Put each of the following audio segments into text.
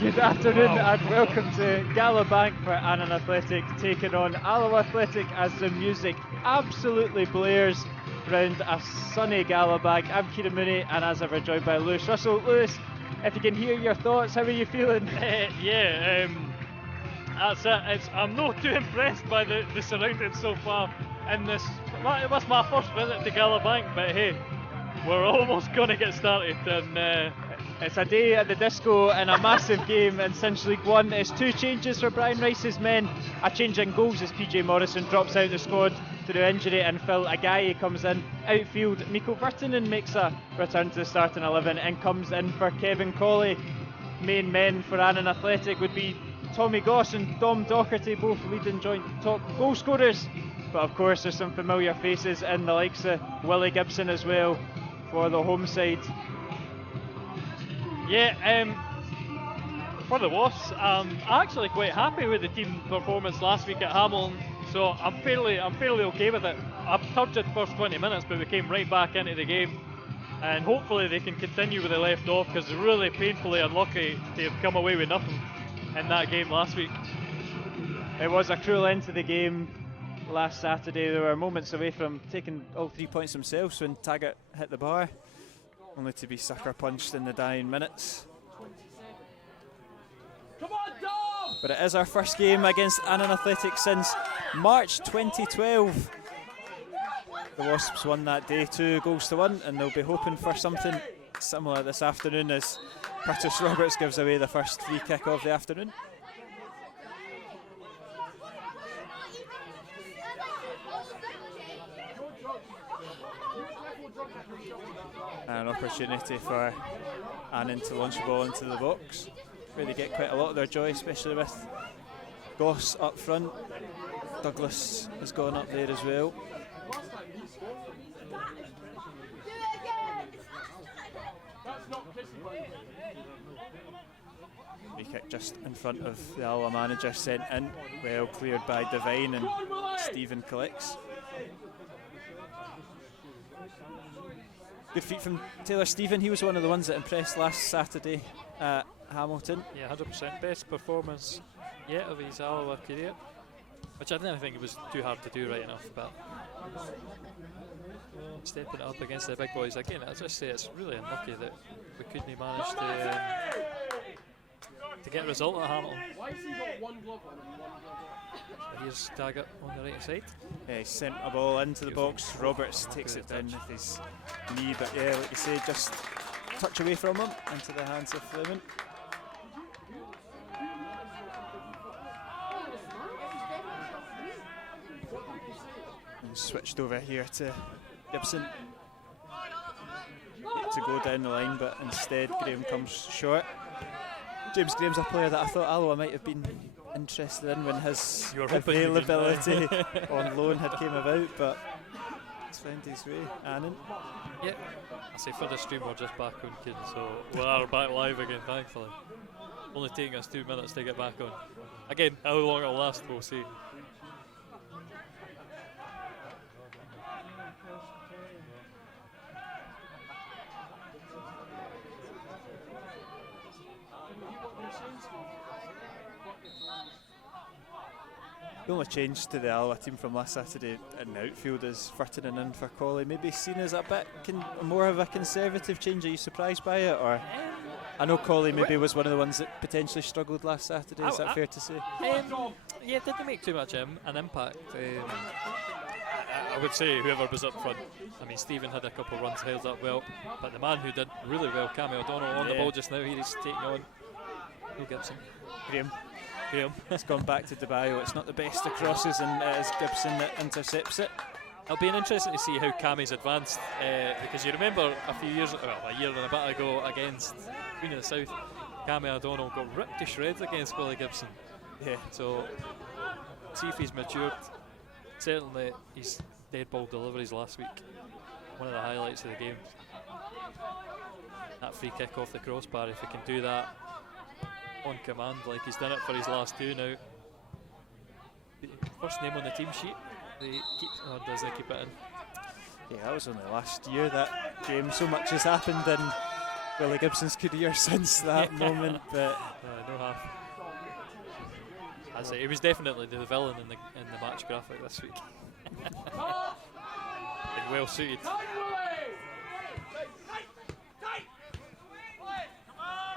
Good afternoon and welcome to Gala Bank for Annan Athletic taking on Alloa Athletic as the music absolutely blares round a sunny Gala Bank. I'm Kieran Mooney and as ever joined by Lewis Russell. Lewis, if you can hear your thoughts, how are you feeling? That's it. I'm not too impressed by the surroundings so far in this. It was my first visit to Gala Bank, but hey, we're almost going to get started and it's a day at the disco and a massive game in Cinch League 1. It's two changes for Brian Rice's men. A change in goals as PJ Morrison drops out the squad through injury and Phil Agaye comes in. Outfield, Miko Virtanen makes a return to the starting 11 and comes in for Kevin Colley. Main men for Annan Athletic would be Tommy Goss and Dom Docherty, both leading joint top goal scorers. But of course there's some familiar faces in the likes of Willie Gibson as well for the home side. For the Wasps, I'm actually quite happy with the team performance last week at Hamilton, so I'm fairly okay with it. I've turgid the first 20 minutes, but we came right back into the game, and hopefully they can continue where they left off, because they're really painfully unlucky to have come away with nothing in that game last week. It was a cruel end to the game last Saturday. They were moments away from taking all 3 points themselves when Taggart hit the bar, only to be sucker punched in the dying minutes. But it is our first game against Annan Athletic since March 2012. The Wasps won that day 2-1, and they'll be hoping for something similar this afternoon as Curtis Roberts gives away the first free kick of the afternoon. An opportunity for Annan to launch the ball into the box, where they get quite a lot of their joy, especially with Goss up front. Douglas has gone up there as well. Free kick just in front of the Alloa manager, sent in, well cleared by Devine, and Stephen collects. Good feet from Taylor Stephen. He was one of the ones that impressed last Saturday at Hamilton. Yeah, 100%. Best performance yet of his Alloa career, which I didn't think it was too hard to do right enough, but stepping it up against the big boys again, as I say, it's really unlucky that we couldn't manage to get a result at Hamilton. Here's Taggart on the right side. Yeah, he sent a ball into the box. Roberts takes it down with his knee, but yeah, like you say, just touch away from him into the hands of Fleming. And switched over here to Gibson to go down the line, but instead Graham comes short. James Graham's a player that I thought Alloa might have been interested in when his availability on loan had came about, but it's found his way. Annan. Yeah, I say for the stream we're just back on, kids, so we are back live again, thankfully. Only taking us 2 minutes to get back on. Again, how long it'll last, we'll see. The only change to the Alloa team from last Saturday in the outfield is Virtanen in for Colley. Maybe seen as a bit more of a conservative change. Are you surprised by it? Or I know Colley maybe was one of the ones that potentially struggled last Saturday. Is that fair to say? Yeah, it didn't make too much an impact. I would say whoever was up front. I mean, Stephen had a couple of runs held up well, but the man who did really well, Cammy O'Donnell, on the ball just now, he's taking on Will Gibson. Graham. It's gone back to DeBayo. It's not the best of crosses, and it is Gibson that intercepts it. It'll be interesting to see how Cammy's advanced, because you remember a year and a bit ago against Queen of the South, Cammy O'Donnell got ripped to shreds against Willie Gibson. Yeah. So see if he's matured. Certainly his dead ball deliveries last week, one of the highlights of the game. That free kick off the crossbar, if he can do that on command like he's done it for his last two now. First name on the team sheet. Does they keep it in? Yeah, that was only last year, that game. So much has happened in Willie Gibson's career since that moment, but no half. I say he was definitely the villain in the match graphic this week. And well suited.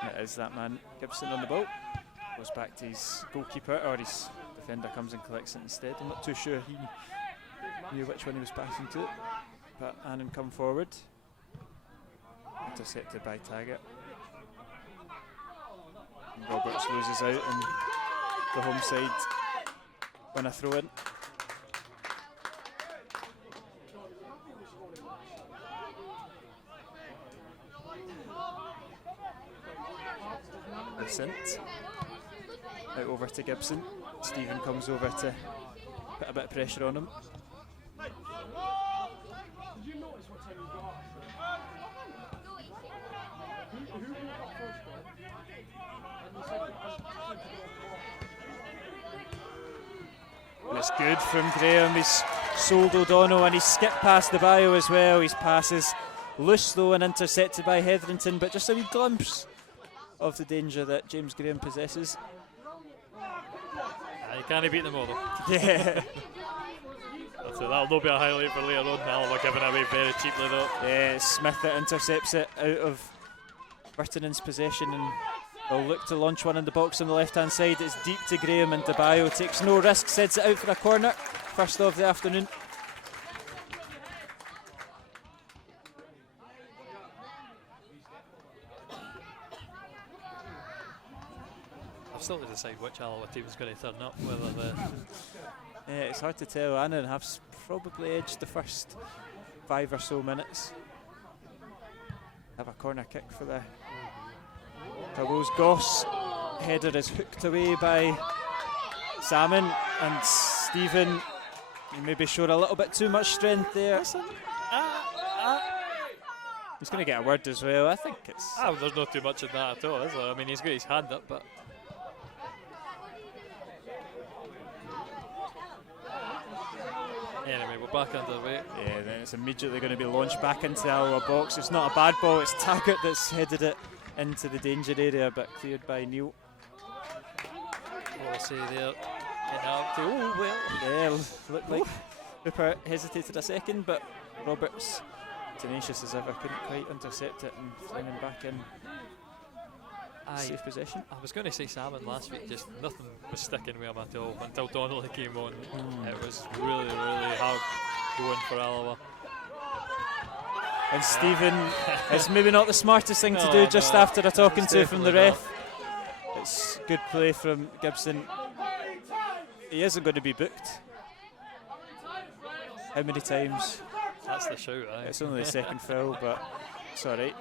It is that man, Gibson on the ball. Goes back to his goalkeeper, or his defender comes and collects it instead. I'm not too sure he knew which one he was passing to, but Annan come forward. Intercepted by Taggart. And Roberts loses out, and the home side win a throw in. Vincent out over to Gibson. Stephen comes over to put a bit of pressure on him. And it's good from Graham. He's sold O'Donnell and he's skipped past the bio as well. His pass is loose though and intercepted by Hetherington, but just a wee glimpse of the danger that James Graham possesses. You can't beat them all though. Yeah. That'll not be a highlight for later on. Alloa giving away very cheaply though. Yeah, Smith that intercepts it out of Virtanen's possession, and they'll look to launch one in the box on the left hand side. It's deep to Graham, and DeBayo takes no risk, sends it out for a corner. First of the afternoon. Still to decide which Alloa team is going to turn up. Whether the yeah, it's hard to tell. Annan have probably edged the first 5 or so minutes. Have a corner kick for the Troubles. Goss header is hooked away by Salmon, and Stephen, he maybe showed a little bit too much strength there. He's going to get a word as well. I think it's. There's not too much in that at all, is there? I mean, he's got his hand up, but. Anyway, we're back underway. Yeah, then it's immediately going to be launched back into the Alloa box. It's not a bad ball, it's Taggart that's headed it into the danger area, but cleared by Neil. What I say there? Oh, well. Yeah, looked like Hooper hesitated a second, but Roberts, tenacious as ever, couldn't quite intercept it and fling him back in. Safe possession. I was going to say Salmon last week, just nothing was sticking with him at all until Donnelly came on. It was really, really hard going for Alloa. And Stephen, it's maybe not the smartest thing to do just after a talking to from the ref. It's good play from Gibson. He isn't going to be booked. How many times? That's the shout, aye. It's only the second foul, but it's alright.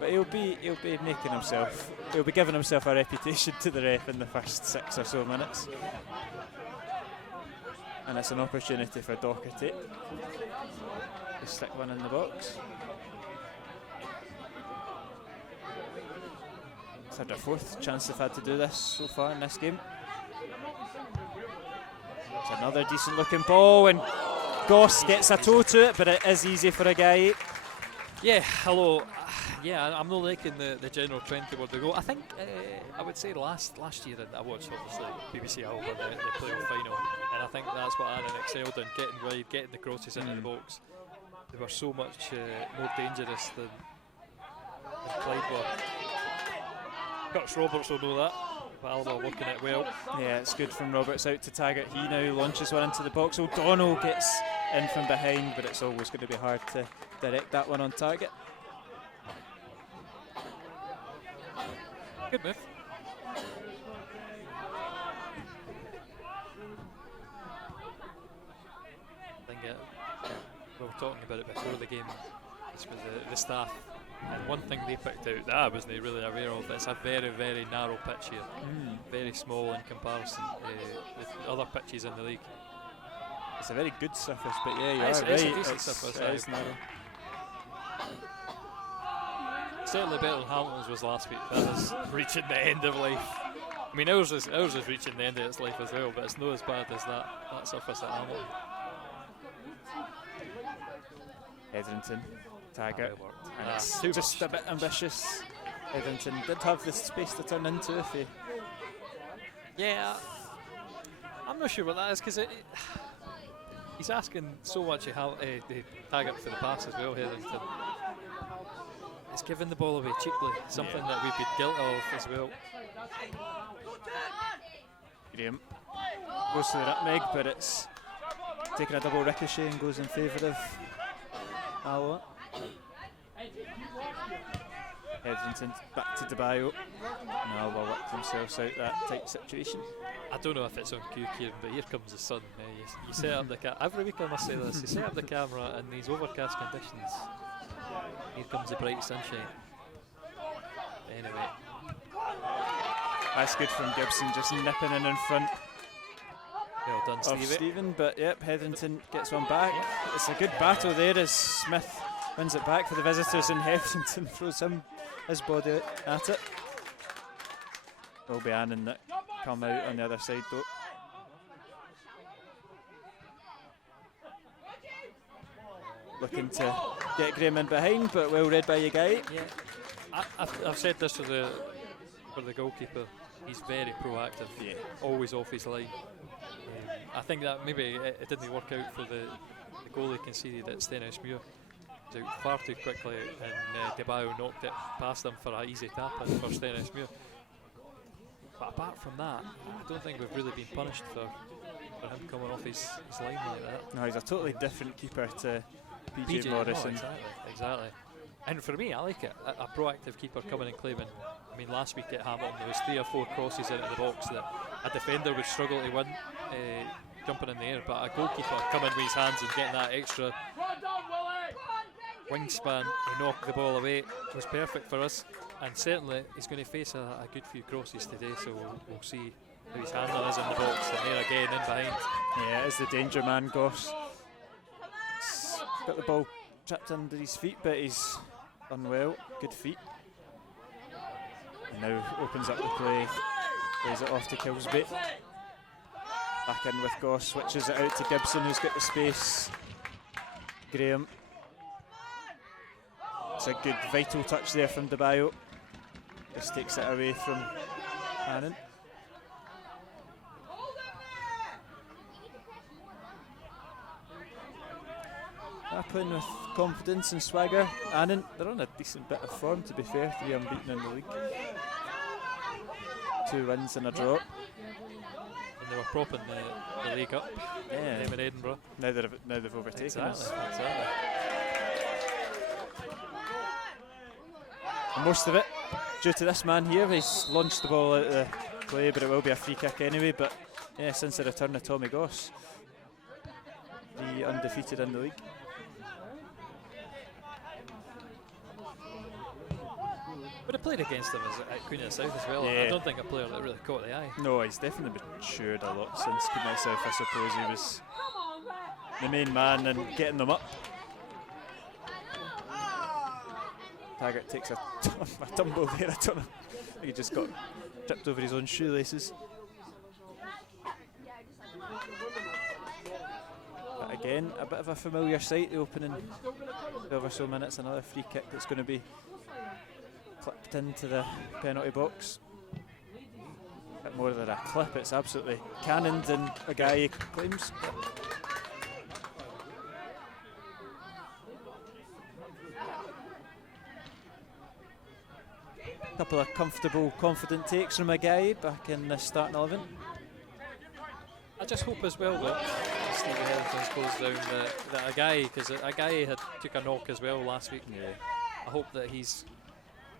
But he'll be making himself, he'll be giving himself a reputation to the ref in the first 6 or so minutes. And it's an opportunity for Doherty to stick one in the box. It's had their 4th chance they've had to do this so far in this game. It's another decent looking ball, and Goss gets a toe to it, but it is easy for a guy. Yeah, hello. Yeah, I'm not liking the general trend toward the goal. I think I would say last year, and I watched obviously BBC Alloa the playoff final, and I think that's what Annan excelled in, getting wide, getting the crosses into the box. They were so much more dangerous than Clyde were. Curtis Roberts will know that, but Alloa working it well. Yeah, it's good from Roberts out to Taggart. He now launches one into the box. O'Donnell gets in from behind, but it's always going to be hard to direct that one on target. Good move. I think we were talking about it before the game. This was the staff, and one thing they picked out that I wasn't really aware of. It's a very, very narrow pitch here, very small in comparison with other pitches in the league. It's a very good surface, but yeah, you're it's right. A decent surface. It is narrow. Certainly better than Hamilton's was last week. That was reaching the end of life. I mean, ours is reaching the end of its life as well, but it's not as bad as that surface at Hamilton. Hetherington, Taggart, well worked. and it's just a bit ambitious. Hetherington did have the space to turn into if he... Yeah, I'm not sure what that is, because he's asking so much of the Taggart for the pass as well, Hetherington. It's giving the ball away cheaply, something that we've been guilty of as well. Graham goes to the nutmeg, but it's taking a double ricochet and goes in favour of Alloa. Hetherington back to DeBayo, and Alloa worked themselves out that tight situation. I don't know if it's on cue, Kieran, but here comes the sun. You set up the every week I must say this, you set up the camera in these overcast conditions. Here comes the bright sunshine. Anyway. That's good from Gibson, just nipping in front Well done, of Stephen, but yep, Hetherington gets one back. Yep. It's a good battle there as Smith wins it back for the visitors and Hetherington throws his body at it. Will be Annan that come out on the other side though. Looking to get Graham in behind, but well read by your guy. Yeah, I've said this for the goalkeeper. He's very proactive. Yeah. Always off his line. I think that maybe it didn't work out for the goal he conceded at Stenhousemuir. It was out far too quickly, and DeBayo knocked it past him for an easy tap in for Stenhousemuir. But apart from that, I don't think we've really been punished for him coming off his line like that. No, he's a totally different keeper to PJ Morrison. Exactly. And for me, I like it. A proactive keeper coming and claiming. I mean, last week at Hamilton, there was 3 or 4 crosses into the box that a defender would struggle to win, jumping in the air. But a goalkeeper coming with his hands and getting that extra wingspan to knock the ball away was perfect for us. And certainly, he's going to face a good few crosses today. So we'll see how his handling is in the box. And there again, in behind. Yeah, it's the danger man, Goss. Got the ball trapped under his feet, but he's done well. Good feet. And now opens up the play, plays it off to Kilsby. Back in with Goss, switches it out to Gibson, who's got the space. Graham. It's a good vital touch there from DeBayo. Just takes it away from Annan. Playing with confidence and swagger. Annan, they're on a decent bit of form, to be fair, to be unbeaten in the league. 2 wins and a draw. And they were propping the league up. Yeah. Them in Edinburgh. Now they've overtaken us. Exactly. And most of it due to this man here. He's launched the ball out of the play, but it will be a free kick anyway. But yeah, since the return of Tommy Goss, the undefeated in the league. But I played against him at Queen of the South as well. Yeah. I don't think a player that really caught the eye. No, he's definitely matured a lot since Queen of the South. I suppose he was the main man and getting them up. Taggart takes a tumble there. I don't know. I think he just got tripped over his own shoelaces. But again, a bit of a familiar sight, the opening 12 or so minutes. Another free kick that's going to be clipped into the penalty box. A bit more than a clip, it's absolutely cannoned, and a guy claims. A couple of comfortable, confident takes from a guy back in the starting 11. I just hope as well that Stevie Hetherington's closed down that a guy, because a guy had took a knock as well last week. Yeah. I hope that he's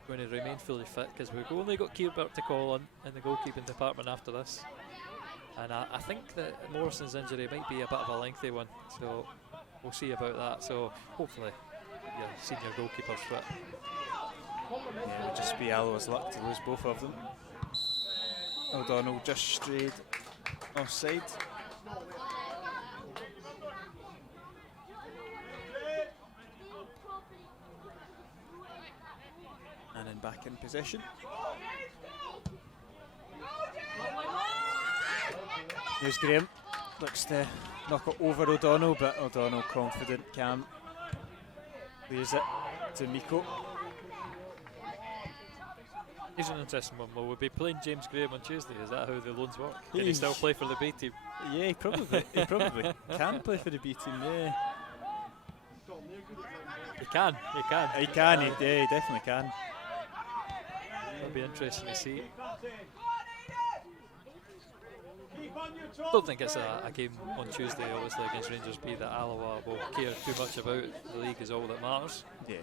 going to remain fully fit, because we've only got Keelbert to call on in the goalkeeping department after this. And I think that Morrison's injury might be a bit of a lengthy one, so we'll see about that. So hopefully your senior goalkeeper's fit. Yeah, it would just be Alloa's luck to lose both of them. O'Donnell just strayed offside. And then back in possession. Here's Graham. Looks to knock it over O'Donnell, but O'Donnell confident, calm. Clears it to Miko. He's an interesting one. Will we be playing James Graham on Tuesday? Is that how the loans work? Can he still play for the B team? Yeah, he probably can play for the B team, yeah. He can. He definitely can. That'll be interesting to see. I don't think it's a game on Tuesday, obviously, against Rangers B that Alloa will care too much about. The league is all that matters. Yeah.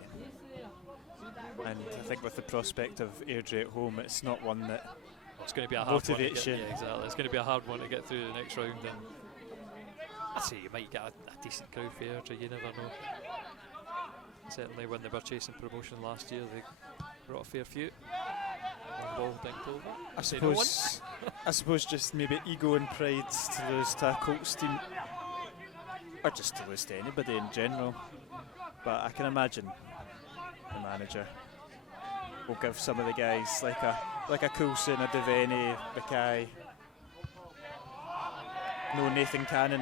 And I think with the prospect of Airdrie at home, it's not one that it's going to be a hard one to get, you. yeah, exactly. It's going to be a hard one to get through the next round, and I'd say you might get a decent crowd for Airdrie, you never know. Certainly when they were chasing promotion last year, they brought a fair few. I suppose just maybe ego and pride to lose to a Colts team, or just to lose to anybody in general. But I can imagine the manager will give some of the guys like a Coulson, a Devaney, Mackay. No Nathan Cannon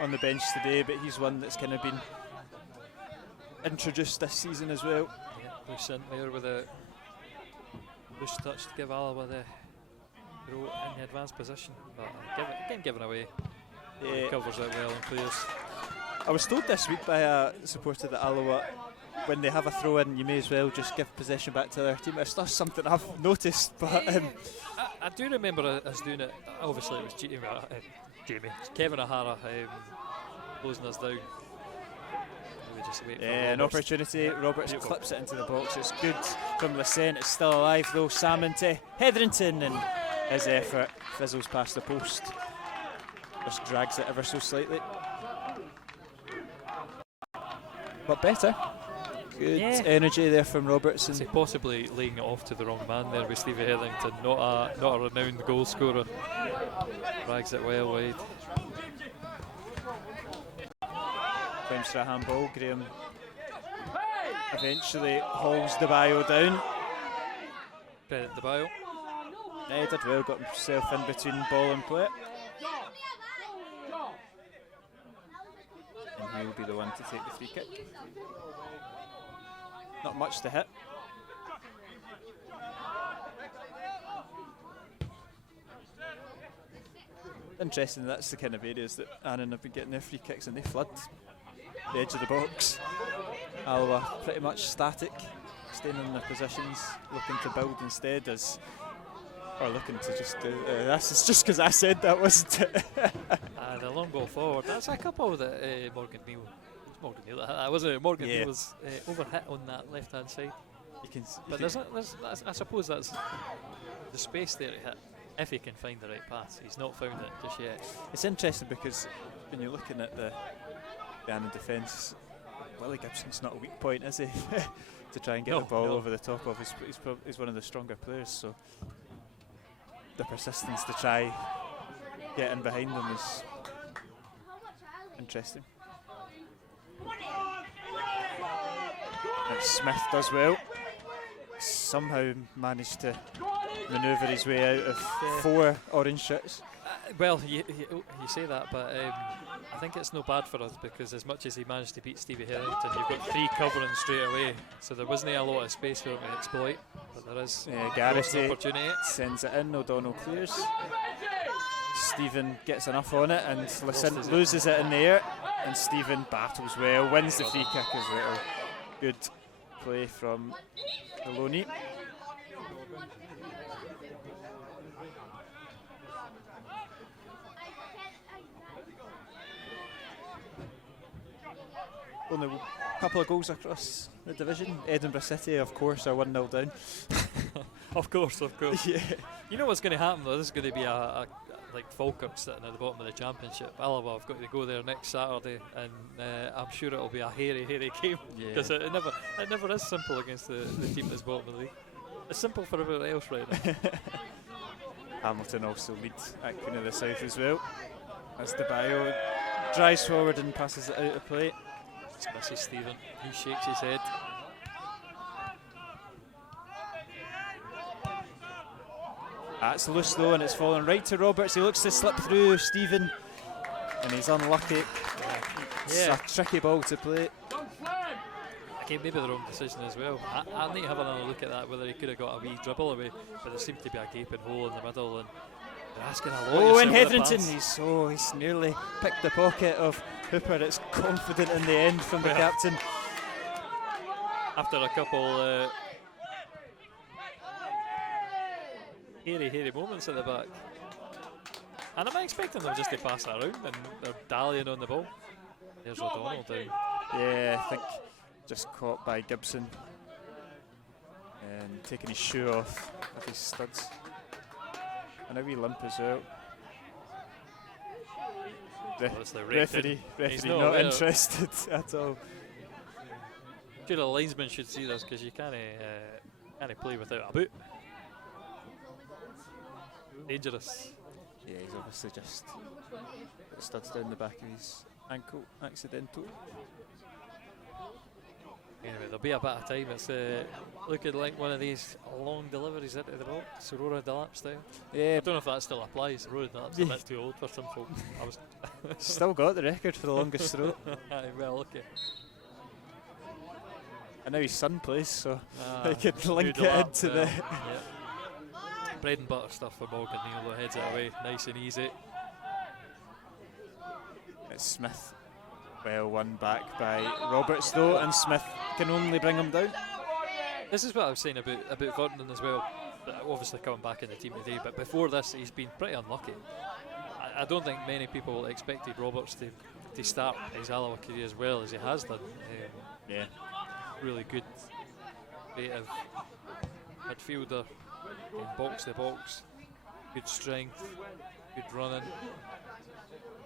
on the bench today, but he's one that's kind of been introduced this season as well. Yeah, Bruce in there with a push touch to give Alloa the throw in the advanced position, but getting given away. Yeah. He covers it well and clears. I was told this week by a supporter that Alloa, when they have a throw in, you may as well just give possession back to their team. It's not something I've noticed, but I do remember us doing it. Obviously, it was Kevin O'Hara closing us down. An opportunity. Roberts clips it into the box. It's good from Lacent. It's still alive though. Salmon to Hetherington, and his effort fizzles past the post. Just drags it ever so slightly. But better. Good energy there from Robertson. So possibly laying it off to the wrong man there with Stevie Hetherington. Not a renowned goal scorer. Drags it well wide. Claims for a handball. Graham eventually hauls DeBio down. Credit DeBio. Yeah, he did well, got himself in between ball and plate. And he'll be the one to take the free kick. Not much to hit. Interesting, that's the kind of areas that Annan have been getting their free kicks, and they flood the edge of the box. Alloa pretty much static, staying in their positions, looking to build instead, or looking to just do. That's just because I said that, wasn't it? The long ball forward. That's a couple that Morgan Neal. That wasn't it. Morgan Neal was overhit on that left-hand side. But I suppose that's the space there to hit. If he can find the right pass, he's not found it just yet. It's interesting because when you're looking at the Annan defence, Willie Gibson's not a weak point, is he? To try and get the ball over the top of. He's one of the stronger players, so the persistence to try get in behind them is interesting. And Smith does well. Somehow managed to manoeuvre his way out of 4 orange shirts. Well, you say that, but I think it's no bad for us because as much as he managed to beat Stevie Hetherington, you've got 3 covering straight away, so there wasn't a lot of space for him to exploit, but there is an opportunity. Sends it in, O'Donnell clears. Stephen gets enough on it, and Lacent loses it in the air, and Stephen battles well, wins the free kick as well. Good play from Maloney. Only a couple of goals across the division. Edinburgh City, of course, are 1-0 down. Of course. Yeah. You know what's going to happen though? This is going to be a like Falkirk sitting at the bottom of the championship. Alloa have got to go there next Saturday, and I'm sure it'll be a hairy game because it never is simple against the team that's bottom of the league. It's simple for everybody else right now. Hamilton also leads at Queen of the South as well. As DeBio drives forward and passes it out of play. It's misses Stephen. He shakes his head. That's loose though, and it's fallen right to Roberts. He looks to slip through Stephen, and he's unlucky. It's a tricky ball to play. again, maybe the wrong decision as well. I need to have another look at that, whether he could have got a wee dribble away, but there seemed to be a gaping hole in the middle, and they're asking a lot. Oh, and Hetherington, he's nearly picked the pocket of Hooper. It's confident in the end from the captain. After a couple hairy moments at the back. And am I expecting them just to pass that around, and they're dallying on the ball? There's O'Donnell down. Yeah, I think just caught by Gibson and taking his shoe off of his studs. And a wee limp as well. Referee not interested at all. Sure, the linesman should see this, because you can't play without a boot. Dangerous. Yeah, he's obviously just got studs down the back of his ankle, accidental. Anyway, there'll be a bit of time. It's looking like one of these long deliveries into the box, Aurora Delap style. Yeah, I don't know if that still applies. Aurora Delap's a bit too old for some folk. Still got the record for the longest throw. Well, okay. And now his son plays, so they could link it into the. Bread and butter stuff for Morgan Neal, though, heads it away, nice and easy. It's Smith. Well, won back by Roberts though, and Smith can only bring him down. This is what I was saying about Vernon as well. Obviously coming back in the team today, but before this he's been pretty unlucky. I don't think many people expected Roberts to start his Alloa career as well as he has done. Yeah. Really good, creative midfielder, box to box, good strength, good running,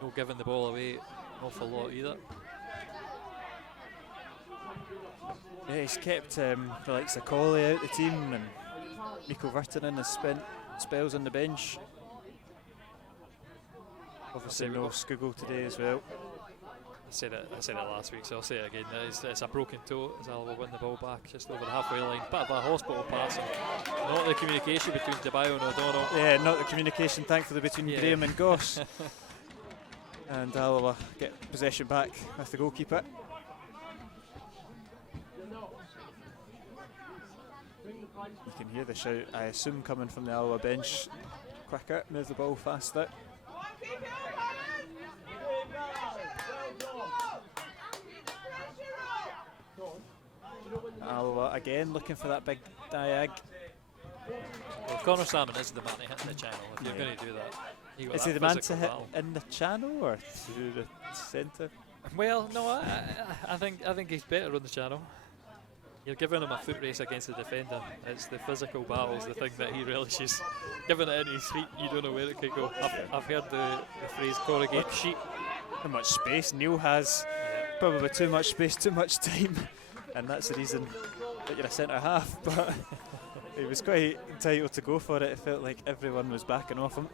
no giving the ball away an awful lot either. Yeah, he's kept the likes of Colley out the team, and Nico Virtanen has spent spells on the bench. Obviously no Skugel today as well. I said it last week, so I'll say it again. It's a broken toe as Alloa win the ball back just over the halfway line. Bit of a hospital pass, and not the communication between Debayo and O'Donnell. Yeah, not the communication, thankfully, between Graham and Goss. And Alloa get possession back with the goalkeeper. You can hear the shout, I assume, coming from the Alloa bench. Quicker, move the ball faster. Alloa again looking for that big diag. Well, Connor Salmon is the man to hit in the channel if you're going to do that. Is he the man to hit in the channel or through the centre? Well, no, I think he's better on the channel. You're giving him a foot race against the defender. It's the physical battles, the thing that he relishes. Giving it in his feet, you don't know where it could go. I've heard the phrase corrugate sheep. How much space Neil has. Probably too much space, too much time. And that's the reason that you're a centre half, but he was quite entitled to go for it. It felt like everyone was backing off him.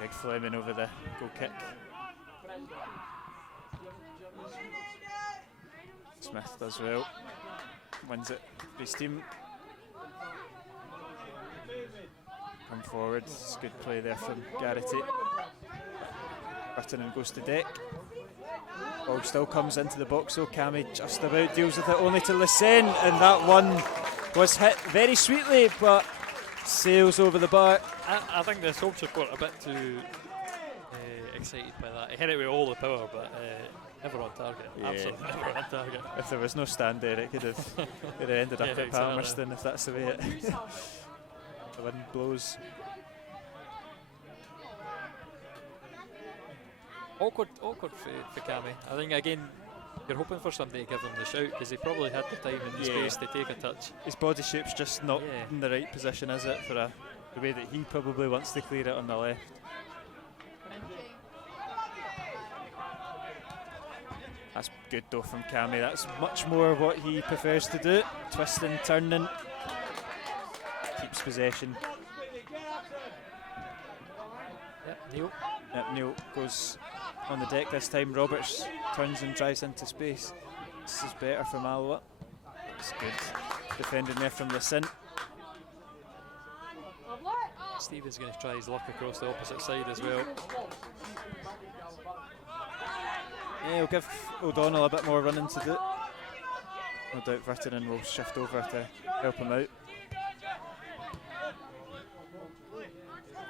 Big Fleming over the goal kick. Smith does well, wins it for his team. Come forward, it's good play there from Garrity. Virtanen goes to deck. Ball still comes into the box, so Cammy just about deals with it, only to Lucen, and that one was hit very sweetly, but sails over the bar. I think the home support a bit too excited by that. He hit it with all the power, but never on target. Yeah. Absolutely never on target. If there was no stand there, it could have ended up at Palmerston, if that's the way it the wind blows. Awkward for Cammy. I think again you're hoping for somebody to give him the shout, because he probably had the time and the space to take a touch. His body shape's just not in the right position, is it, for the way that he probably wants to clear it on the left. That's good though from Cammy. That's much more what he prefers to do. Twisting, turning, keeps possession. Neil. Neil goes on the deck this time. Roberts turns and drives into space. This is better from Alloa. It's good defending there from Lucen. Stephen's going to try his luck across the opposite side as well. Yeah, we'll give O'Donnell a bit more running to do. No doubt Virtanen will shift over to help him out.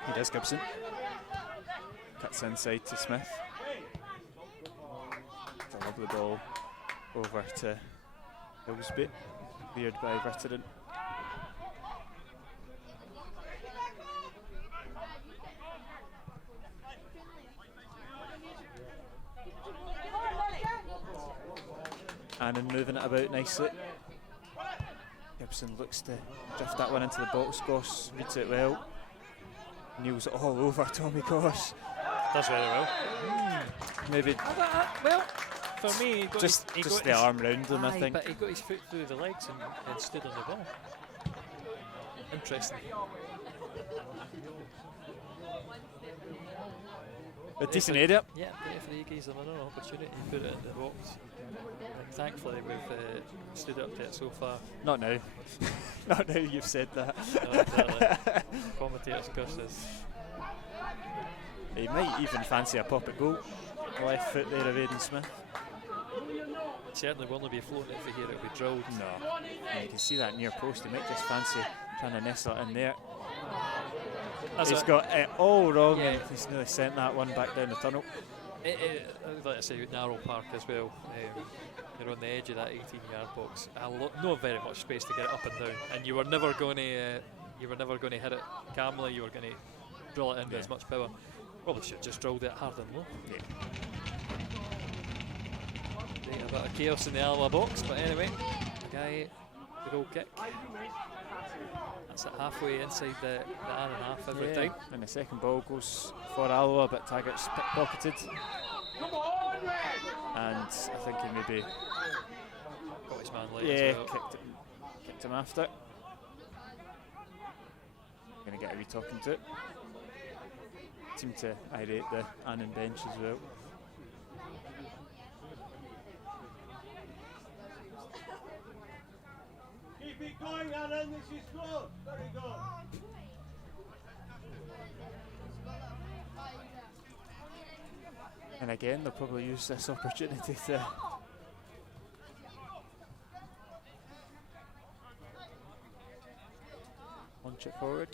He does, Gibson. Cuts inside to Smith. It's a lovely ball over to Hillsby. Cleared by Virtanen. Annan moving it about nicely. Gibson looks to drift that one into the box. Goss reads it well. Kneels it all over Tommy Goss. Does very well. Maybe well, for me, he got just his the arm round him, I think. But he got his foot through the legs and stood on the ball. Interesting. A decent area. Yeah, the referee gives them another opportunity to put it in the box. Thankfully, we've stood up to it so far. Not now. Not now you've said that. No, exactly. Commentators curse us. He might even fancy a pop at goal. Left foot there of Aidan Smith. It certainly will not be floating if here, it'll be drilled. No. Yeah, you can see that near post. He might just fancy trying to nestle it in there. He's got it all wrong, and he's nearly sent that one back down the tunnel. Like I say, narrow park as well. You're on the edge of that 18-yard box. Not very much space to get it up and down, and you were never going to hit it calmly. You were going to drill it in with as much power. Probably should have just drilled it hard and low. Yeah. A bit of chaos in the Alloa box, but anyway, guy, the goal kick. That's it halfway inside the Annan half every time. And the second ball goes for Alloa, but Taggart's pickpocketed. And I think he maybe got his man late as well. Kicked him after. Going to get a wee talking to it. Seemed to irate the Annan bench as well. Keep it going, Annan, this is good. Very good. And again, they'll probably use this opportunity to launch it forward.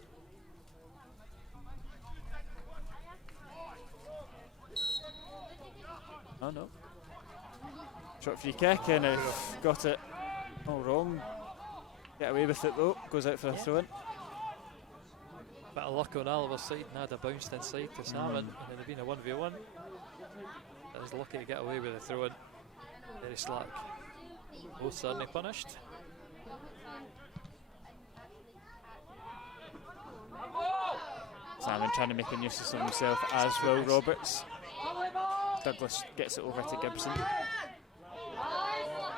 Oh no. Short free kick, and I've got it all wrong. Get away with it though, goes out for a throw in. Bit of luck on Alloa's side, and had a bounced inside to Salmon, and then there'd been a 1v1. That was lucky to get away with the throw in. Very slack. Both certainly punished. Salmon trying to make a nuisance of himself, as well Roberts. Douglas gets it over to Gibson.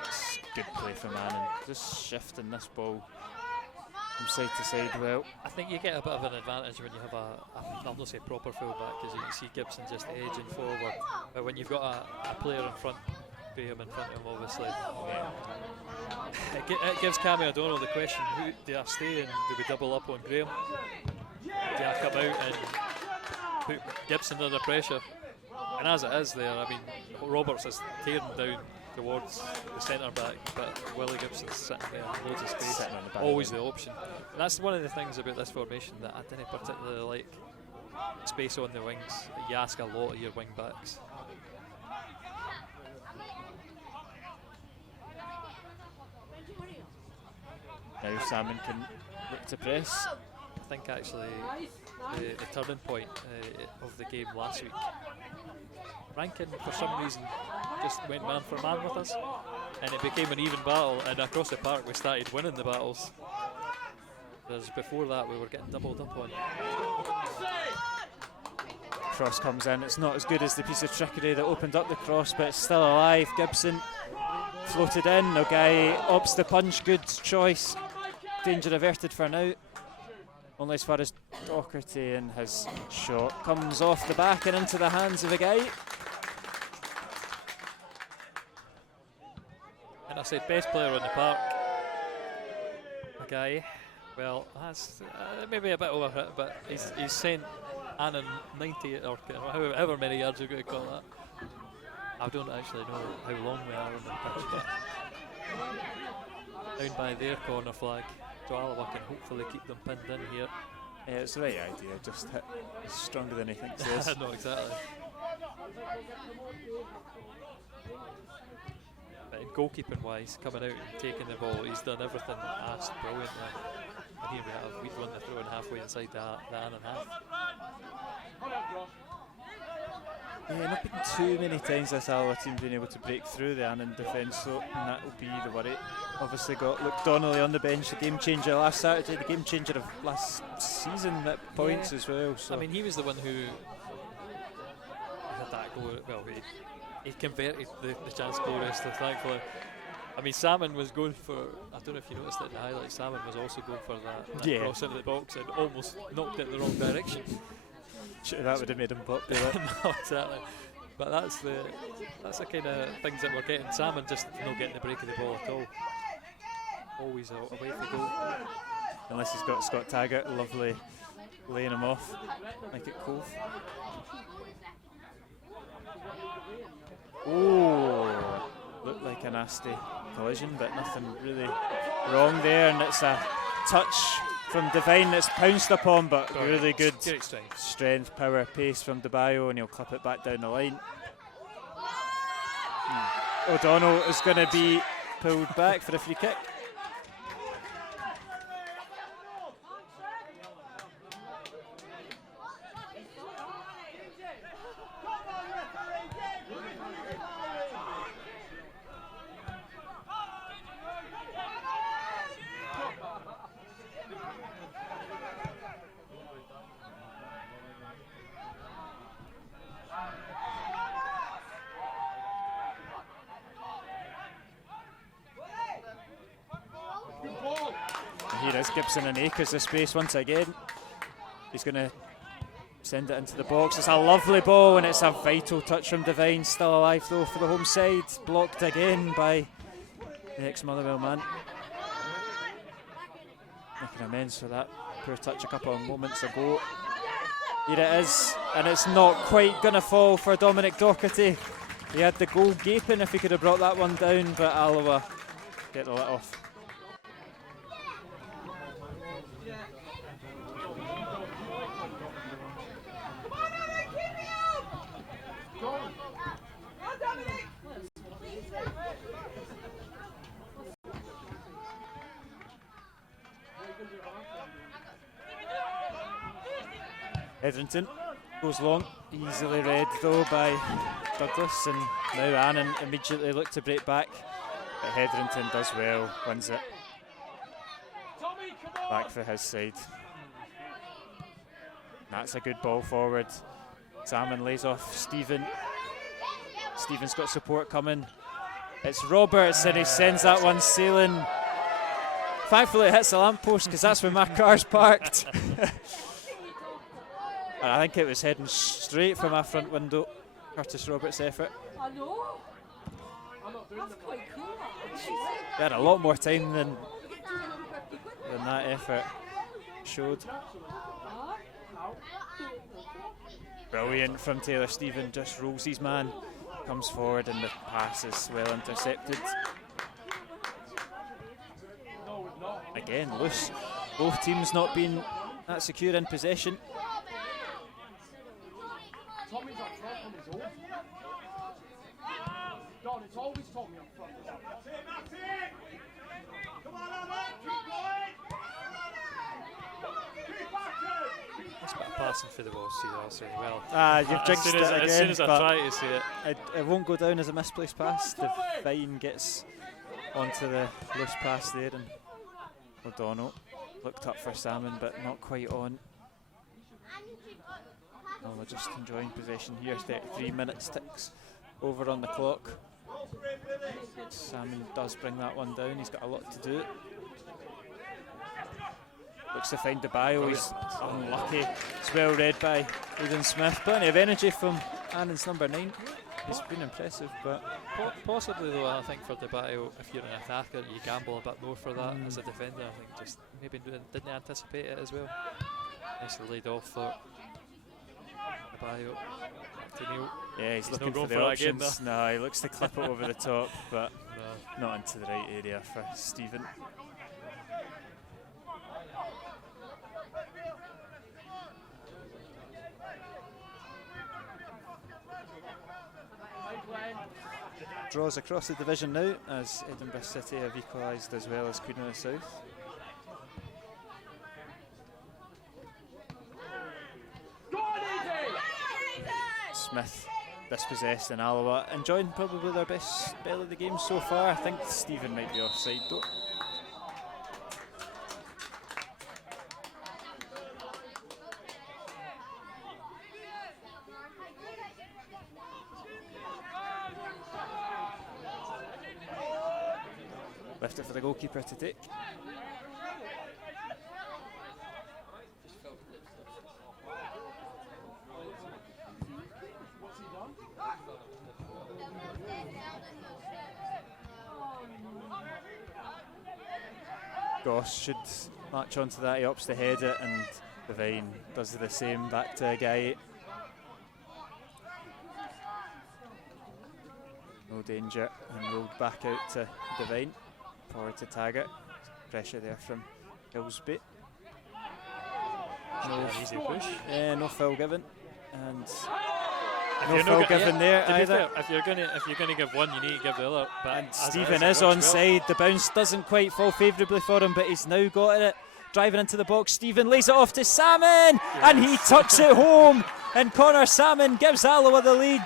It's good play from Annan, just shifting this ball from side to side well. I think you get a bit of an advantage when you have I'll not say proper fullback, because you can see Gibson just edging forward. But when you've got a player in front, Graham in front of him, obviously, it gives Cammy O'Donnell the question: who do I stay and do we double up on Graham? Do I come out and put Gibson under pressure? And as it is there, I mean, Roberts is tearing down towards the centre back, but Willie Gibson's sitting there, loads of space, always the option. And that's one of the things about this formation that I didn't particularly like. Space on the wings, you ask a lot of your wing backs. Now Salmon can look to press. I think actually the turning point of the game last week, Rankin for some reason just went man for man with us, and it became an even battle, and across the park we started winning the battles. Whereas before that we were getting doubled up on. Cross comes in, it's not as good as the piece of trickery that opened up the cross, but it's still alive. Gibson floated in, no guy opts the punch, good choice. Danger averted for now. Only as far as Docherty, and his shot comes off the back and into the hands of a guy. And I said best player on the park, a guy. Well, that's maybe a bit overhit, but he's sent Annan 90 or however many yards you're going to call that. I don't actually know how long we are on the pitch, but down by their corner flag, so Alloa can hopefully keep them pinned in here. Yeah, it's the right idea, just hit. He's stronger than he thinks he is. No, exactly. But in goalkeeping wise, coming out and taking the ball, he's done everything asked brilliantly. And here we'd won the throw in halfway inside the Annan half. Yeah, not been too many times this Alloa team been able to break through the Annan defence, so that will be the worry. Obviously got Luke Donnelly on the bench, the game changer last Saturday, the game changer of last season at points as well. So I mean, he was the one who had that goal. Well, he converted the chance gloriously, thankfully. I mean, Salmon was going for, I don't know if you noticed it in the highlights, Salmon was also going for that cross into the box and almost knocked it in the wrong direction. Sure, that would have made him popular. No, exactly. But that's the kind of things that we're getting. Salmon just not getting the break of the ball at all. Always away for goal. Unless he's got Scott Taggart, lovely laying him off, like at Cove. Oh, looked like a nasty collision, but nothing really wrong there, and it's a touch from Devine that's pounced upon, but really good strength, power, pace from DeBayo, and he'll clip it back down the line. O'Donnell is going to be pulled back for a free kick. Here is Gibson and Akers the space once again. He's going to send it into the box. It's a lovely ball and it's a vital touch from Devine. Still alive though for the home side. Blocked again by the ex-Motherwell man. Making amends for that poor touch a couple of moments ago. Here it is, and it's not quite going to fall for Dominic Doherty. He had the goal gaping if he could have brought that one down, but Alloa get the let off. Hetherington goes long, easily read though by Douglas, and now Annan immediately look to break back, but Hetherington does well, wins it back for his side. That's a good ball forward. Salmon lays off Stephen. Stephen's got support coming. It's Roberts and he sends that one sailing. Thankfully it hits the lamppost because that's where my car's parked. And I think it was heading straight for my front window. Curtis Roberts' effort. I know. That's quite cool. He had a lot more time than that effort showed. Brilliant from Taylor Stephen, just rolls his man, comes forward and the pass is well intercepted. Again, loose. Both teams not being that secure in possession. Tommy's up front on his own. Don, it's always Tommy up front. That's it! Come on, Annan, keep going! Keep active! That's a bit of passing for the ball, see also as well. You've jinxed it again. As soon as I try to see it. It won't go down as a misplaced pass. Devine gets onto the loose pass there, and O'Donnell looked up for Salmon, but not quite on. Well, we're just enjoying possession here. 33 minutes ticks over on the clock. Salmon does bring that one down. He's got a lot to do. Looks to find DeBayo. He's unlucky. It's well read by Aidan Smith. Plenty of energy from Annan's number 9. He's been impressive, but Possibly though, I think for Debaio, if you're an attacker, you gamble a bit more for that. As a defender, I think just maybe didn't anticipate it as well. Nicely laid off for Debaio. To Neil. yeah, he's looking for not the going for it again, options. No, he looks to clip it over the top, but No. not into the right area for Stephen. Draws across the division now as Edinburgh City have equalised as well as Queen of the South. Smith dispossessed in Alloa, enjoying probably their best spell of the game so far. I think Stephen might be offside though. Left it for the goalkeeper to take. Goss should latch onto that, he opts to head it, and Devine does the same back to Guy. No danger, and rolled back out to Devine. Forward to Taggart. Pressure there from Hillsby. No easy push. No foul given, and If no you're foul not go- given yeah, there to be either. fair, if you're gonna give one, you need to give the other. But And as Stephen it is works well. onside. The bounce doesn't quite fall favourably for him, but he's now got it. Driving into the box, Stephen lays it off to Salmon, and he tucks it home. And Connor Salmon gives Alloa the lead.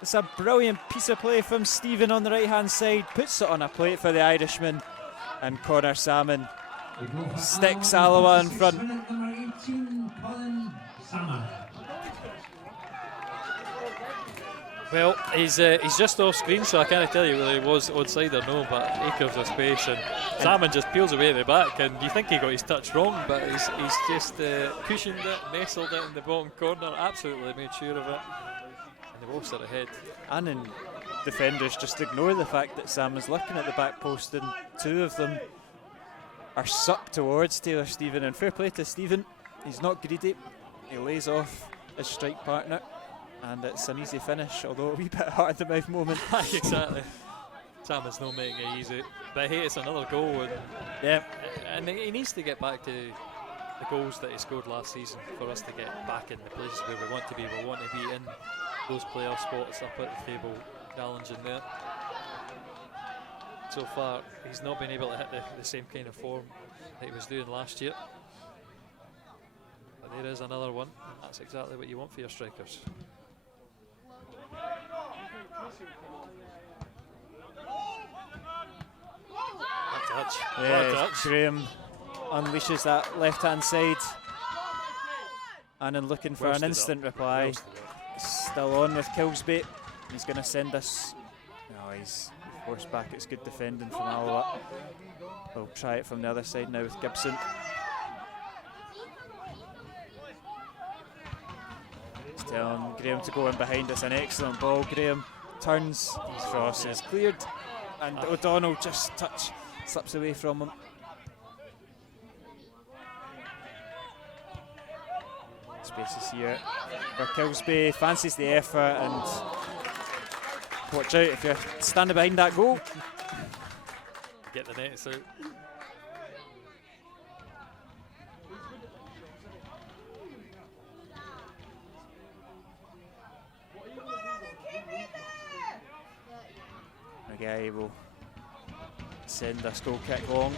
It's a brilliant piece of play from Stephen on the right-hand side. Puts it on a plate for the Irishman, and Connor Salmon sticks Alloa in front. Well, he's just off screen, so I can't tell you whether he was onside or no, but acres of space, and Salmon just peels away at the back, and you think he got his touch wrong, but he's just cushioned it, nestled it in the bottom corner, absolutely made sure of it, and the ball's at the head. Annan defenders just ignore the fact that Salmon's looking at the back post, and two of them are sucked towards Taylor Stephen, and fair play to Stephen. He's not greedy, he lays off his strike partner, and it's an easy finish, although a wee bit hard at the mouth moment. Exactly. Salmon's not making it easy, but hey, it's another goal, and he needs to get back to the goals that he scored last season for us to get back in the places where we want to be. We want to be in those playoff spots up at the table, challenging there. So far, he's not been able to hit the same kind of form that he was doing last year. But there is another one. That's exactly what you want for your strikers. Touch. Yeah, Touch. Graham unleashes that left-hand side. Annan looking for an instant reply. Still on with Kilsby. He's going to send us. No, he's forced back. It's good defending from Alloa. We'll try it from the other side now with Gibson. He's telling Graham to go in behind. It's an excellent ball. Graham turns. His cross is cleared. And O'Donnell just slips away from him. Spaces here for Kilsby, fancies the effort, and watch out if you're standing behind that goal. Get the nets out. Guy will send a goal kick long.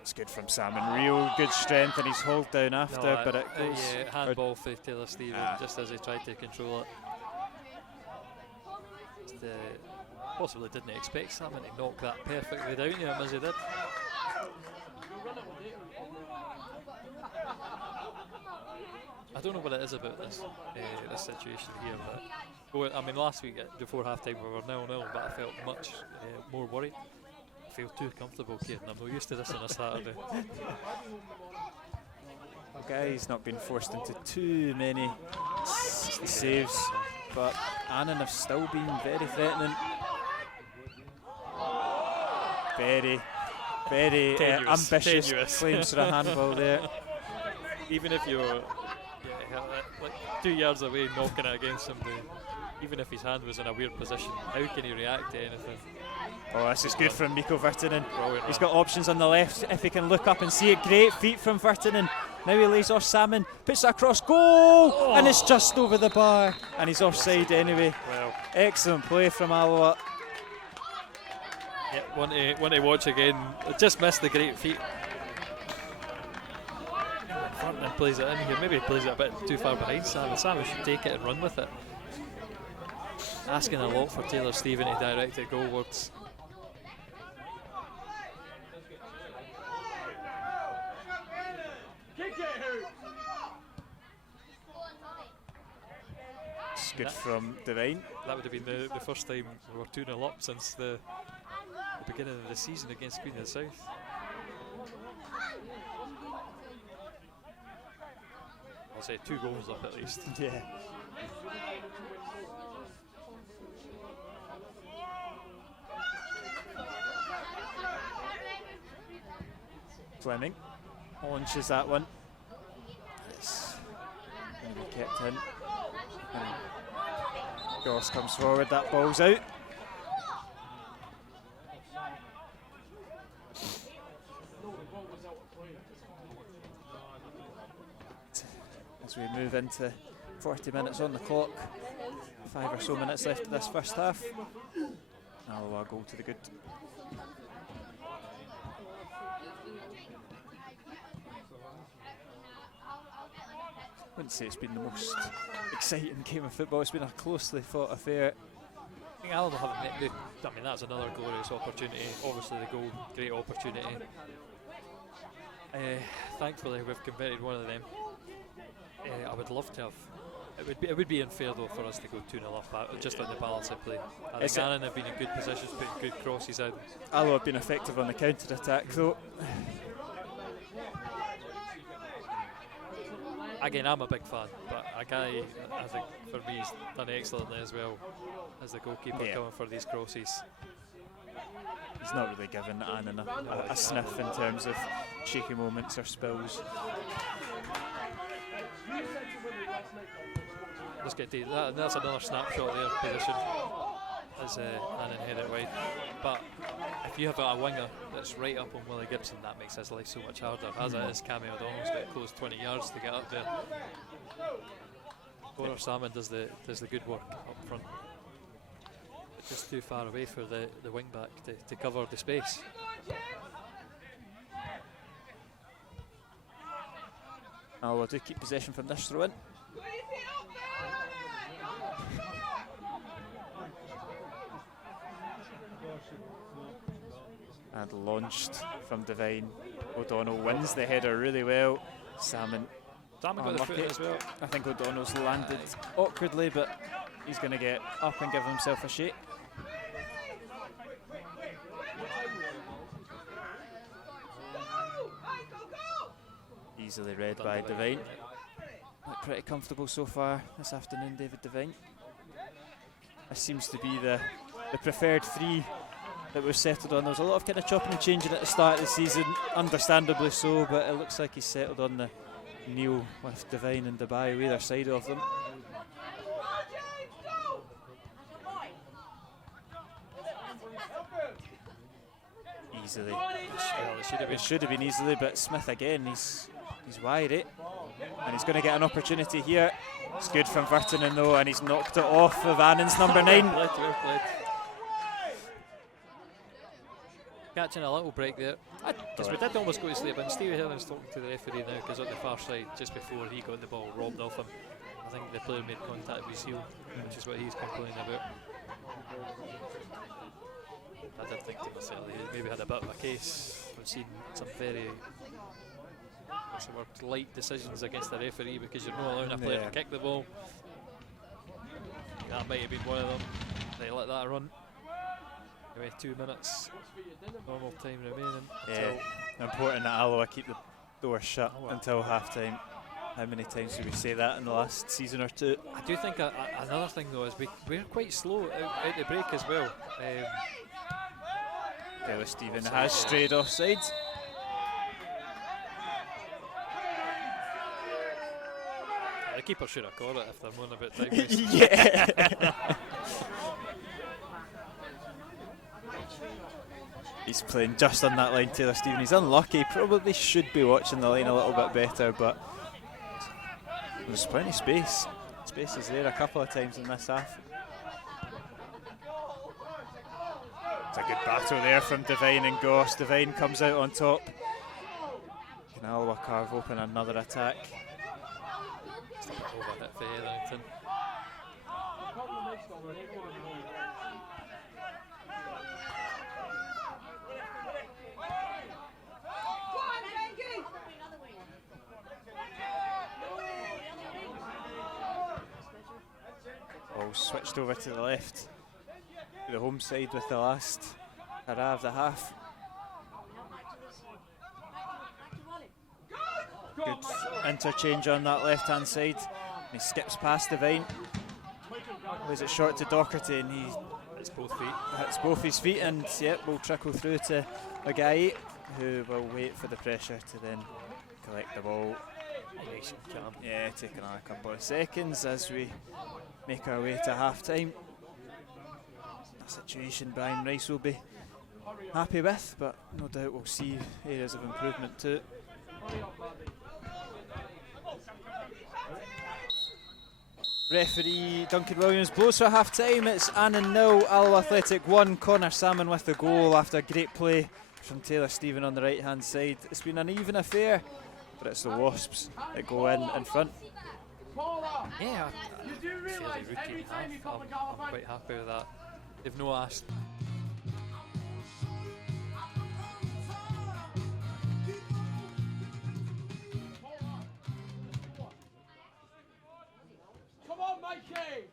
It's good from Salmon, real good strength, and he's hold down after, but it goes. Yeah, handball for Taylor Stephen, just as he tried to control it. Just, possibly didn't expect Salmon to knock that perfectly down to him as he did. I don't know what it is about this this situation here, but I mean, last week before half-time we were 0-0, but I felt much more worried. I feel too comfortable, Kieran. I'm not used to this on a Saturday. Guy's not been forced into too many saves, but Annan have still been very threatening. Very ambitious claims for a handball there. Even if you're like 2 yards away knocking it against somebody, even if his hand was in a weird position, how can he react to anything? Oh, this is good from Mikko Virtanen. Brilliant He's run. got options on the left if he can look up and see it. Great feet from Virtanen. Now he lays off Salmon, puts it across, goal! Oh. And it's just over the bar, and he's offside anyway. Well, excellent play from Alloa. Yeah, want to watch again. Just missed the great feet. Virtanen plays it in here. Maybe he plays it a bit too far behind Salmon. Salmon should take it and run with it. Asking a lot for Taylor Stephen to direct it goalwards. It's good from Devine. That would have been the first time we were 2-0 up since the beginning of the season against Queen of the South. I'll say 2 goals up at least. Yeah. Fleming launches that one. It's going to be kept in. And Goss comes forward, that ball's out. As we move into 40 minutes on the clock, 5 or so minutes left of this first half. Alloa goal to the good. I wouldn't say it's been the most exciting game of football. It's been a closely fought affair. I think Alloa haven't met. I mean, that's another glorious opportunity. Obviously, the goal, great opportunity. Thankfully, we've converted one of them. I would love to have. It would be unfair though for us to go 2-0 up just on the balance of play. I think Annan have been in good positions, putting good crosses in. Alloa have been effective on the counter attack though. Again, I'm a big fan, but a guy I think for me has done excellently as well as the goalkeeper coming for these crosses. He's not really given Annan a sniff in terms of shaky moments or spills. Let's get to that. That's another snapshot there, position as Annan head it wide. But if you have a winger that's right up on Willie Gibson, that makes his life so much harder. As it is, Cammy O'Donnell's got close 20 yards to get up there. Or Salmon does the good work up front. But just too far away for the wing back to cover the space. Alloa do keep possession from this throw in. And launched from Devine. O'Donnell wins the header really well. Salmon got the foot as well. I think O'Donnell's landed awkwardly, but he's going to get up and give himself a shake. Easily read by Devine. Look pretty comfortable so far this afternoon, David Devine. This seems to be the preferred 3 that we've settled on. There was a lot of kind of chopping and changing at the start of the season, understandably so, but it looks like he's settled on the Neil with Devine and Dubai either side of them. Easily. It should have been easily, but Smith again, he's wide, and he's going to get an opportunity here. It's good from Virtanen though, and he's knocked it off of Annan's number 9. Well played. Catching a little break there, because we did almost go to sleep, and Stevie Helen's talking to the referee now, because on the far side, just before he got the ball robbed off him, I think the player made contact with his heel, which is what he's complaining about. I did think to myself, he maybe had a bit of a case. We've seen some very light decisions against the referee, because you're not allowing a player to kick the ball. That might have been one of them. They let that run. Anyway, 2 minutes, normal time remaining. Yeah, important that Alloa keep door shut until half time. How many times did we say that in the last season or two? I do think another thing though is we're quite slow out the break as well. Taylor Stephen has strayed offside. The keeper should have caught it if they're moaning about time waste. Yeah. He's playing just on that line, Taylor Stephen. He's unlucky. Probably should be watching the line a little bit better, but there's plenty of space. Space is there a couple of times in this half. It's a good battle there from Devine and Goss. Devine comes out on top. Can Alloa carve open another attack? Overhit for Hetherington. Ball switched over to the left. The home side with the last hurrah of the half. Good interchange on that left hand side. He skips past Devine. Plays it short to Docherty and he hits both feet. Hits both his feet and yep, will trickle through to Agai, who will wait for the pressure to then collect the ball. Nice and calm. Yeah, taking a couple of seconds as we make our way to half time. A situation Brian Rice will be happy with, but no doubt we'll see areas of improvement too. Referee Duncan Williams blows for half time. It's Annan 0, Alloa Athletic 1. Connor Salmon with the goal after a great play from Taylor Stephen on the right hand side. It's been an even affair, but it's the Wasps that go in front. Yeah, fairly rookie half. I'm quite happy with that. They've no asked. Come on, Mikey!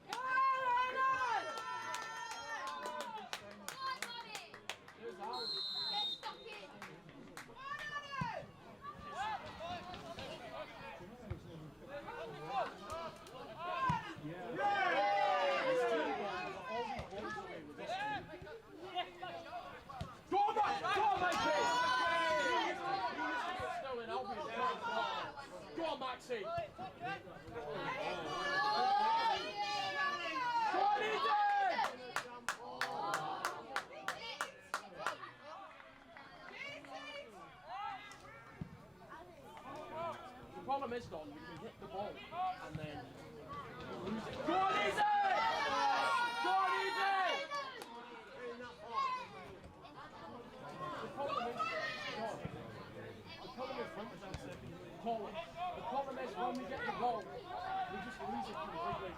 The problem is, Don, you can hit the ball and then lose it. Go on, easy! Go on, easy! The problem is, Don, the problem is when we get the ball, we just lose it completely.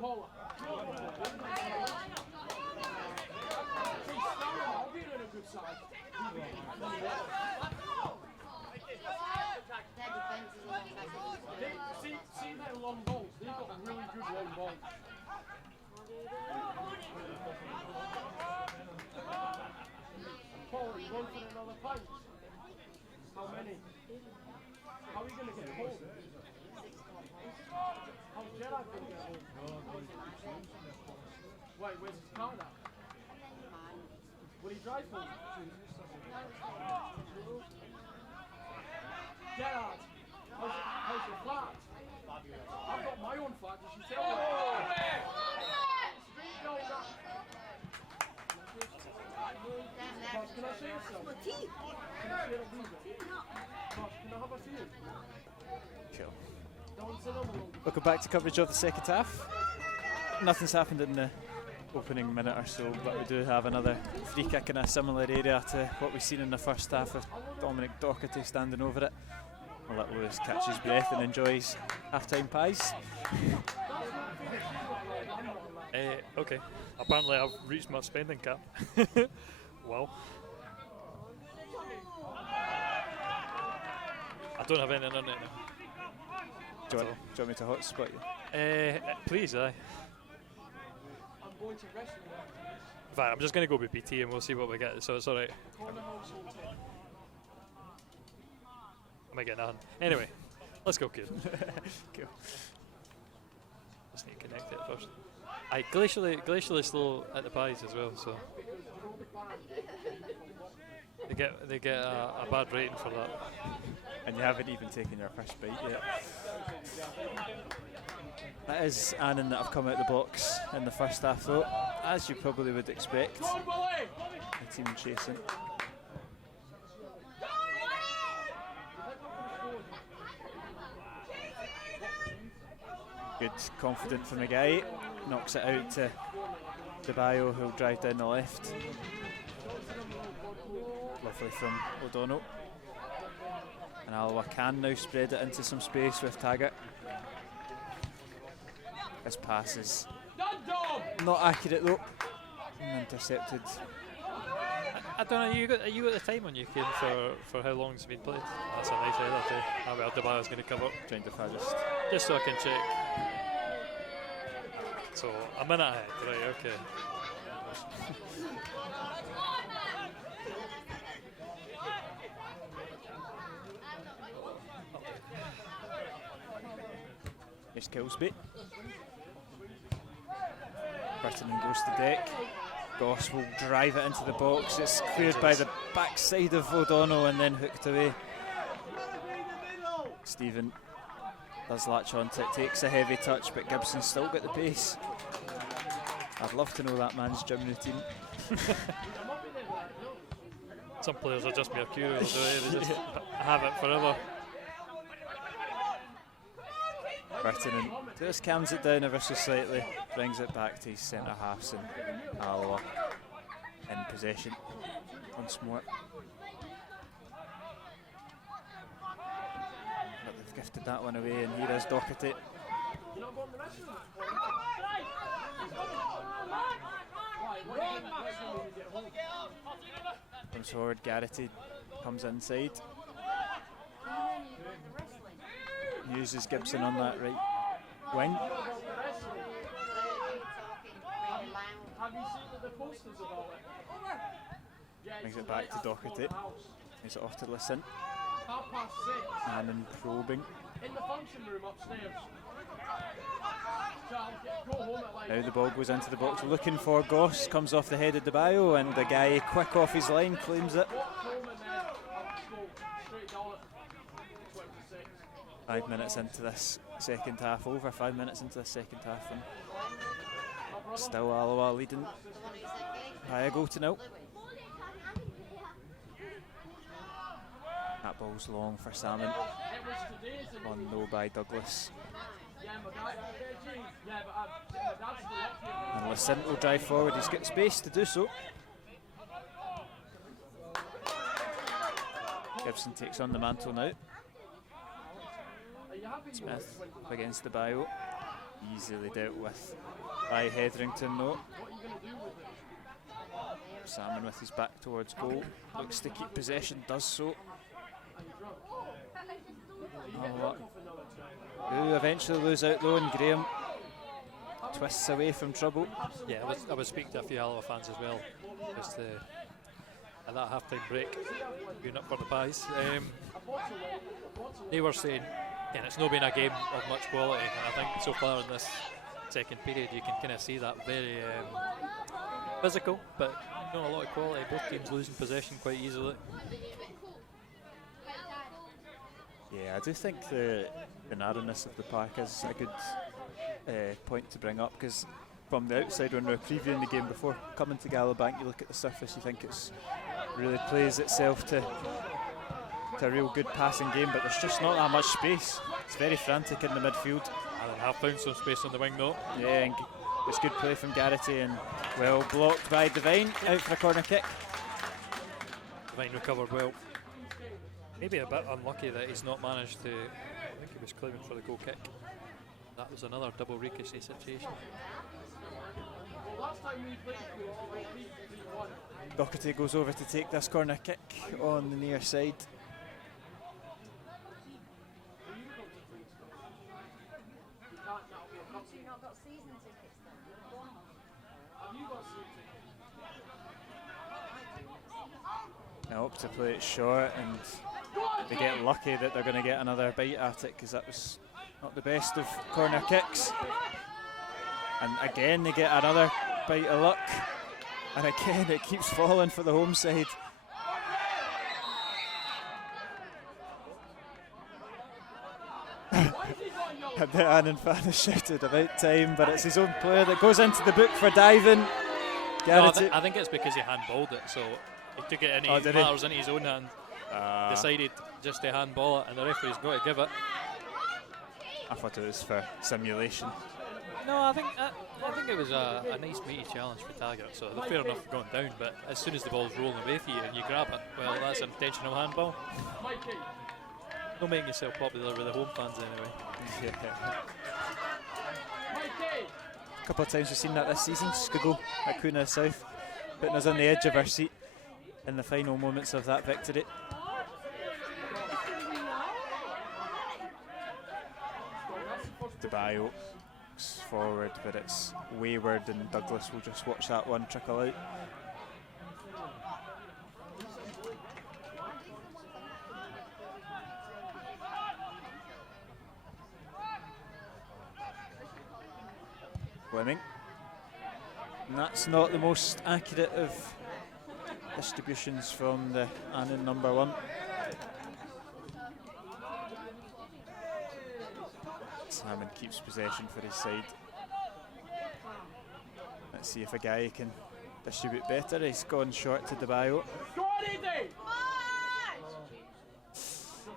Paula. See, Stan, I'll be in a good side. See their long balls, they've got really good long balls. Paul, you going for another punch? How many? How are you going to get home? How's Gerard going to get home? Wait, where's his car now? Will he drive home? Gerard, how's your flat? I've got my own flat, you should tell me. Can I say something? Can I say a visa? Can I have a few? Sure. Don't say no more. Welcome back to coverage of the second half. Nothing's happened in the opening minute or so, but we do have another free kick in a similar area to what we've seen in the first half with Dominic Docherty standing over it. We'll let Lewis catch his breath and enjoys half-time pies. Okay, apparently I've reached my spending cap. Wow. I don't have anything on it now. Do you want me to hotspot you? Please, aye. I'm going to wrestling. In fact, I'm just going to go with BT and we'll see what we get, so it's alright. I might get nothing. Anyway, let's go, Kieran. Cool. Just need to connect it first. Aye, glacially slow at the pies as well, so they get a bad rating for that. And you haven't even taken your first bite yet. That is Annan that have come out the box in the first half though, as you probably would expect. The team chasing. Good, confident from the guy. Knocks it out to DeBayo, who'll drive down the left. Lovely from O'Donnell. And Alloa can now spread it into some space with Taggart. His pass is not accurate though. And intercepted. I don't know, you got the time on you, Kieran, for how long it's been played? That's a nice header too. Ah, well, DeBayo's going to cover. Trying to just so I can check. So, a minute ahead, right, okay. Here's Kilsby. Britton goes to deck. Goss will drive it into the box. It's cleared by the backside of O'Donnell and then hooked away. Stephen does latch on to it, takes a heavy touch, but Gibson's still got the pace. I'd love to know that man's gym routine. Some players are just mercurial, do they just have it forever. Britton just cams it down ever so slightly, brings it back to his centre halves, and Alloa in possession once more. But they've gifted that one away, and here is Doherty. Comes forward, Garrity comes inside. Uses Gibson on that right wing. Brings it back to Doherty. He's off to listen. Annan probing. In the function room upstairs. Now the ball goes into the box, looking for Goss, comes off the head of DeBayo, and the guy quick off his line claims it. 5 minutes into this second half, over 5 minutes into the second half, and still Alloa leading by a goal to nil. That ball's long for Salmon, on no by Douglas. And Lacint will drive forward, he's got space to do so. Gibson takes on the mantle now. Smith against DeBayo, easily dealt with by Hetherington though. Salmon with his back towards goal, looks to keep possession, does so. Who eventually lose out though, and Graham twists away from trouble. Yeah, I was speaking to a few Alloa fans as well, just at that half-time break, going up for the pies. They were saying, and it's not been a game of much quality, and I think so far in this second period you can kind of see that very physical, but not a lot of quality. Both teams losing possession quite easily. Yeah, I do think the narrowness of the park is a good point to bring up, because from the outside when we were previewing the game before coming to Gallowbank, you look at the surface, you think it's really plays itself to a real good passing game, but there's just not that much space. It's very frantic in the midfield. And have found some space on the wing though. Yeah, and it's good play from Garrity, and well blocked by Devine, out for a corner kick. Devine recovered well. Maybe a bit unlucky that he's not managed to, I think he was claiming for the goal kick. That was another double ricochet situation. Doherty goes over to take this corner kick on the near side. Now up to play it short, and they get lucky that they're going to get another bite at it, because that was not the best of corner kicks. And again they get another bite of luck, and again it keeps falling for the home side. And the Annan fan has shouted about time, but it's his own player that goes into the book for diving. No, I think it's because he handballed it, so he took it into matters into his own hand. Decided just to handball it, and the referee's got to give it. I thought it was for simulation. No, I think it was a nice meaty challenge for Taggart, so they're fair enough for going down, but as soon as the ball's rolling away for you and you grab it, well, that's an intentional handball. Don't make yourself popular with the home fans anyway. Yeah. A couple of times we've seen that this season. Skuggo at Kuna South putting us on the edge of our seat in the final moments of that victory. Dubai looks forward, but it's wayward, and Douglas will just watch that one trickle out. Fleming. And that's not the most accurate of distributions from the Annan number 1. Salmon keeps possession for his side. Let's see if a guy can distribute better. He's gone short to DeBayo.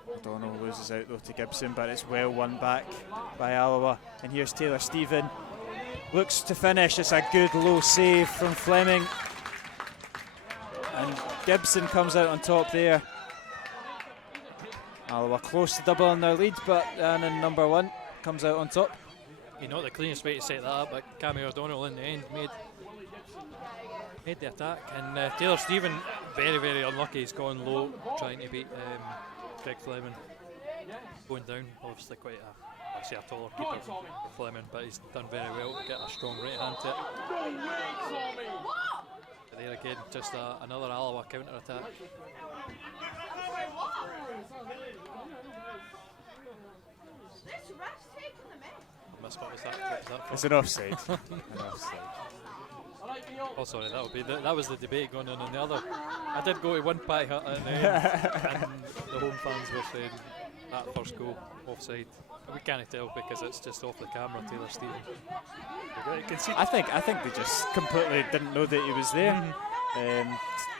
O'Donnell loses out though to Gibson, but it's well won back by Alloa. And here's Taylor Stephen. Looks to finish. It's a good low save from Fleming. And Gibson comes out on top there. Alloa close to doubling their lead, but Annan number 1 comes out on top. You know, the cleanest way to set that up, but Cammy O'Donnell in the end made the attack. And Taylor Stephen, very, very unlucky. He's gone low, trying to beat Greg Fleming. Going down, obviously quite a taller keeper for Fleming, but he's done very well to get a strong right hand to it. But there again, just another Alloa counter attack. What was that? It's an offside. An offside. Oh, sorry, that was the debate going on the other. I did go to one pie hut at the end, and the home fans were saying that first goal offside. We can't tell because it's just off the camera. Taylor Stephen. I think they just completely didn't know that he was there.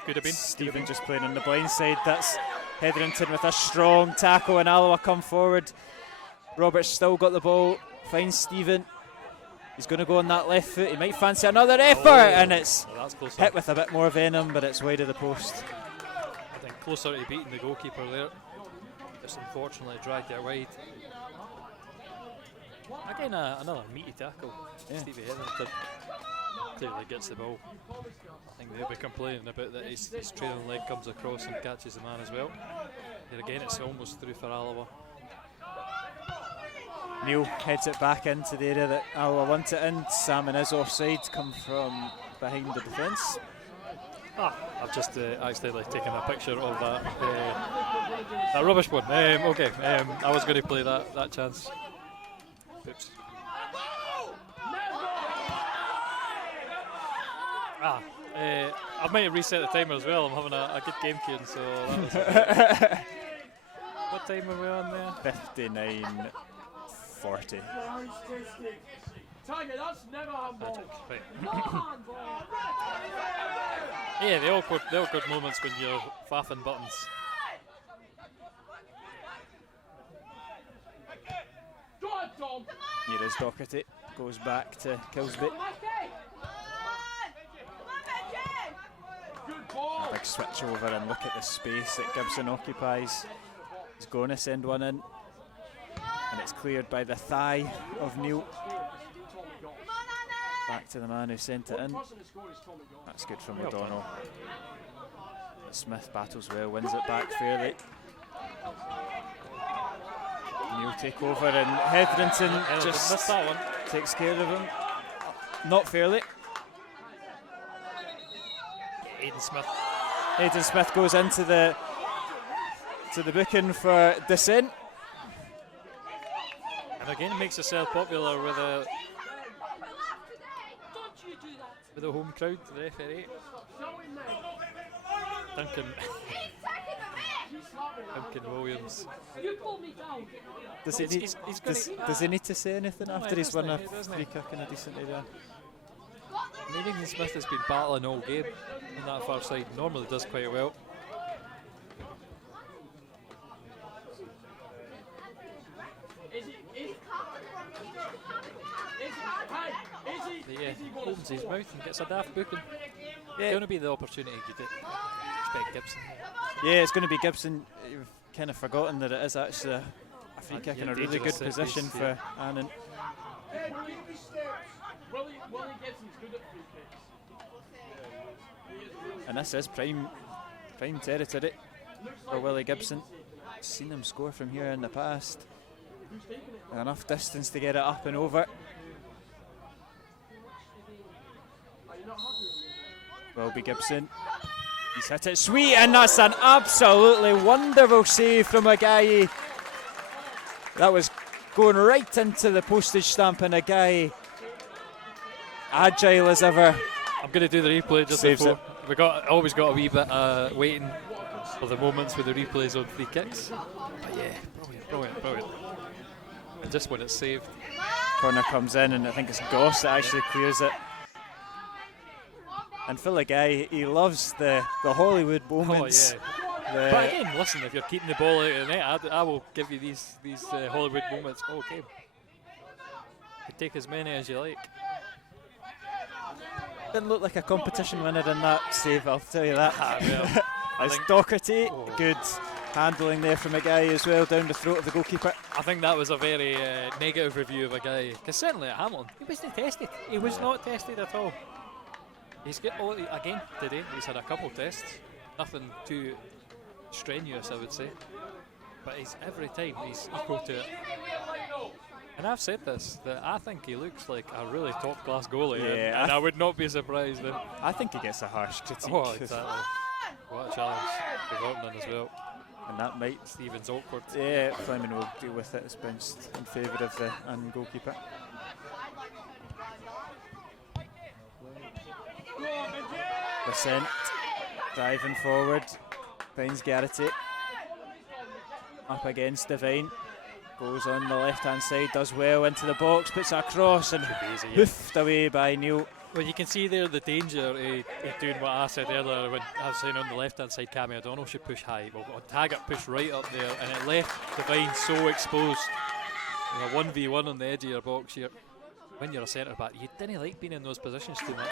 Could have been. Stephen just playing on the blind side. That's Hetherington with a strong tackle, and Alloa come forward. Roberts still got the ball. Finds Stephen. He's going to go on that left foot. He might fancy another effort, and it's hit with a bit more venom, but it's wide of the post. I think closer to beating the goalkeeper there. Just unfortunately dragged it wide. Again, another meaty tackle. Yeah. Stevie Hetherington clearly gets the ball. I think they'll be complaining about that his trailing leg comes across and catches the man as well. Here again, it's almost through for Alloa. Neil heads it back into the area that Alloa want it in. Salmon is offside, come from behind the defence. I've just accidentally taken a picture of that rubbish one. Okay, I was going to play that chance. Oops. I might have reset the timer as well. I'm having a good game, Kieran, so that was what time are we on there? 59:40. Right. Yeah, the awkward moments when you're faffing buttons. Here is Doherty, goes back to Kilsby. A big switch over, and look at the space that Gibson occupies. He's going to send one in, and it's cleared by the thigh of Neil. Back to the man who sent it in. That's good from O'Donnell. Smith battles well, wins it back fairly. Neil take over, and Hetherington just missed that one. Takes care of him. Not fairly. Aidan Smith. Aidan Smith goes into the to the booking for Descent. And again, it makes itself popular with the home crowd, the referee. Duncan Williams. Does he need to say anything after he's won a free kick in a decent area? Nathan Smith has been battling all game on that far side. Normally does quite well. Opens his mouth and gets a daft booking. It's going to be the opportunity you did expect Gibson. Yeah, it's going to be Gibson. You've kind of forgotten that it is actually a free kick in a really good position for Annan. And this is prime territory for Willie Gibson. Seen him score from here in the past. Enough distance to get it up and over. Will be Gibson. He's hit it sweet, and that's an absolutely wonderful save from Agaye. That was going right into the postage stamp, and Agaye, agile as ever. I'm going to do the replay just Saves before. We always got a wee bit waiting for the moments with the replays on free kicks. But yeah, brilliant. And just when it's saved. Corner comes in, and I think it's Goss that actually clears it. And Phil Agaye, he loves the Hollywood moments. Oh, yeah. But again, listen, if you're keeping the ball out of the net, I will give you these Hollywood moments all game. You take as many as you like. Didn't look like a competition winner in that save, I'll tell you that. As Docherty, good handling there from Agaye as well, down the throat of the goalkeeper. I think that was a very negative review of Agaye, because certainly at Hamilton, he wasn't tested. He was not tested at all. He's got, again today, he's had a couple tests, nothing too strenuous I would say, but every time he's equal to it. And I've said this, that I think he looks like a really top class goalie, and I would not be surprised if... I think he gets a harsh critique. Oh, exactly. What a challenge for Gordon as well. And that might... Stephen's awkward. Yeah, Fleming will deal with it. It's bounced in favour of the Annan goalkeeper. Descent, driving forward, finds Garrity. Up against Devine. Goes on the left hand side, does well into the box, puts it across and hoofed away by Neil. Well, you can see there the danger of doing what I said earlier when I was saying on the left hand side, Cammy O'Donnell should push high. Well, Taggart pushed right up there and it left Devine so exposed. You know, 1v1 on the edge of your box here. When you're a centre back, you didn't like being in those positions too much.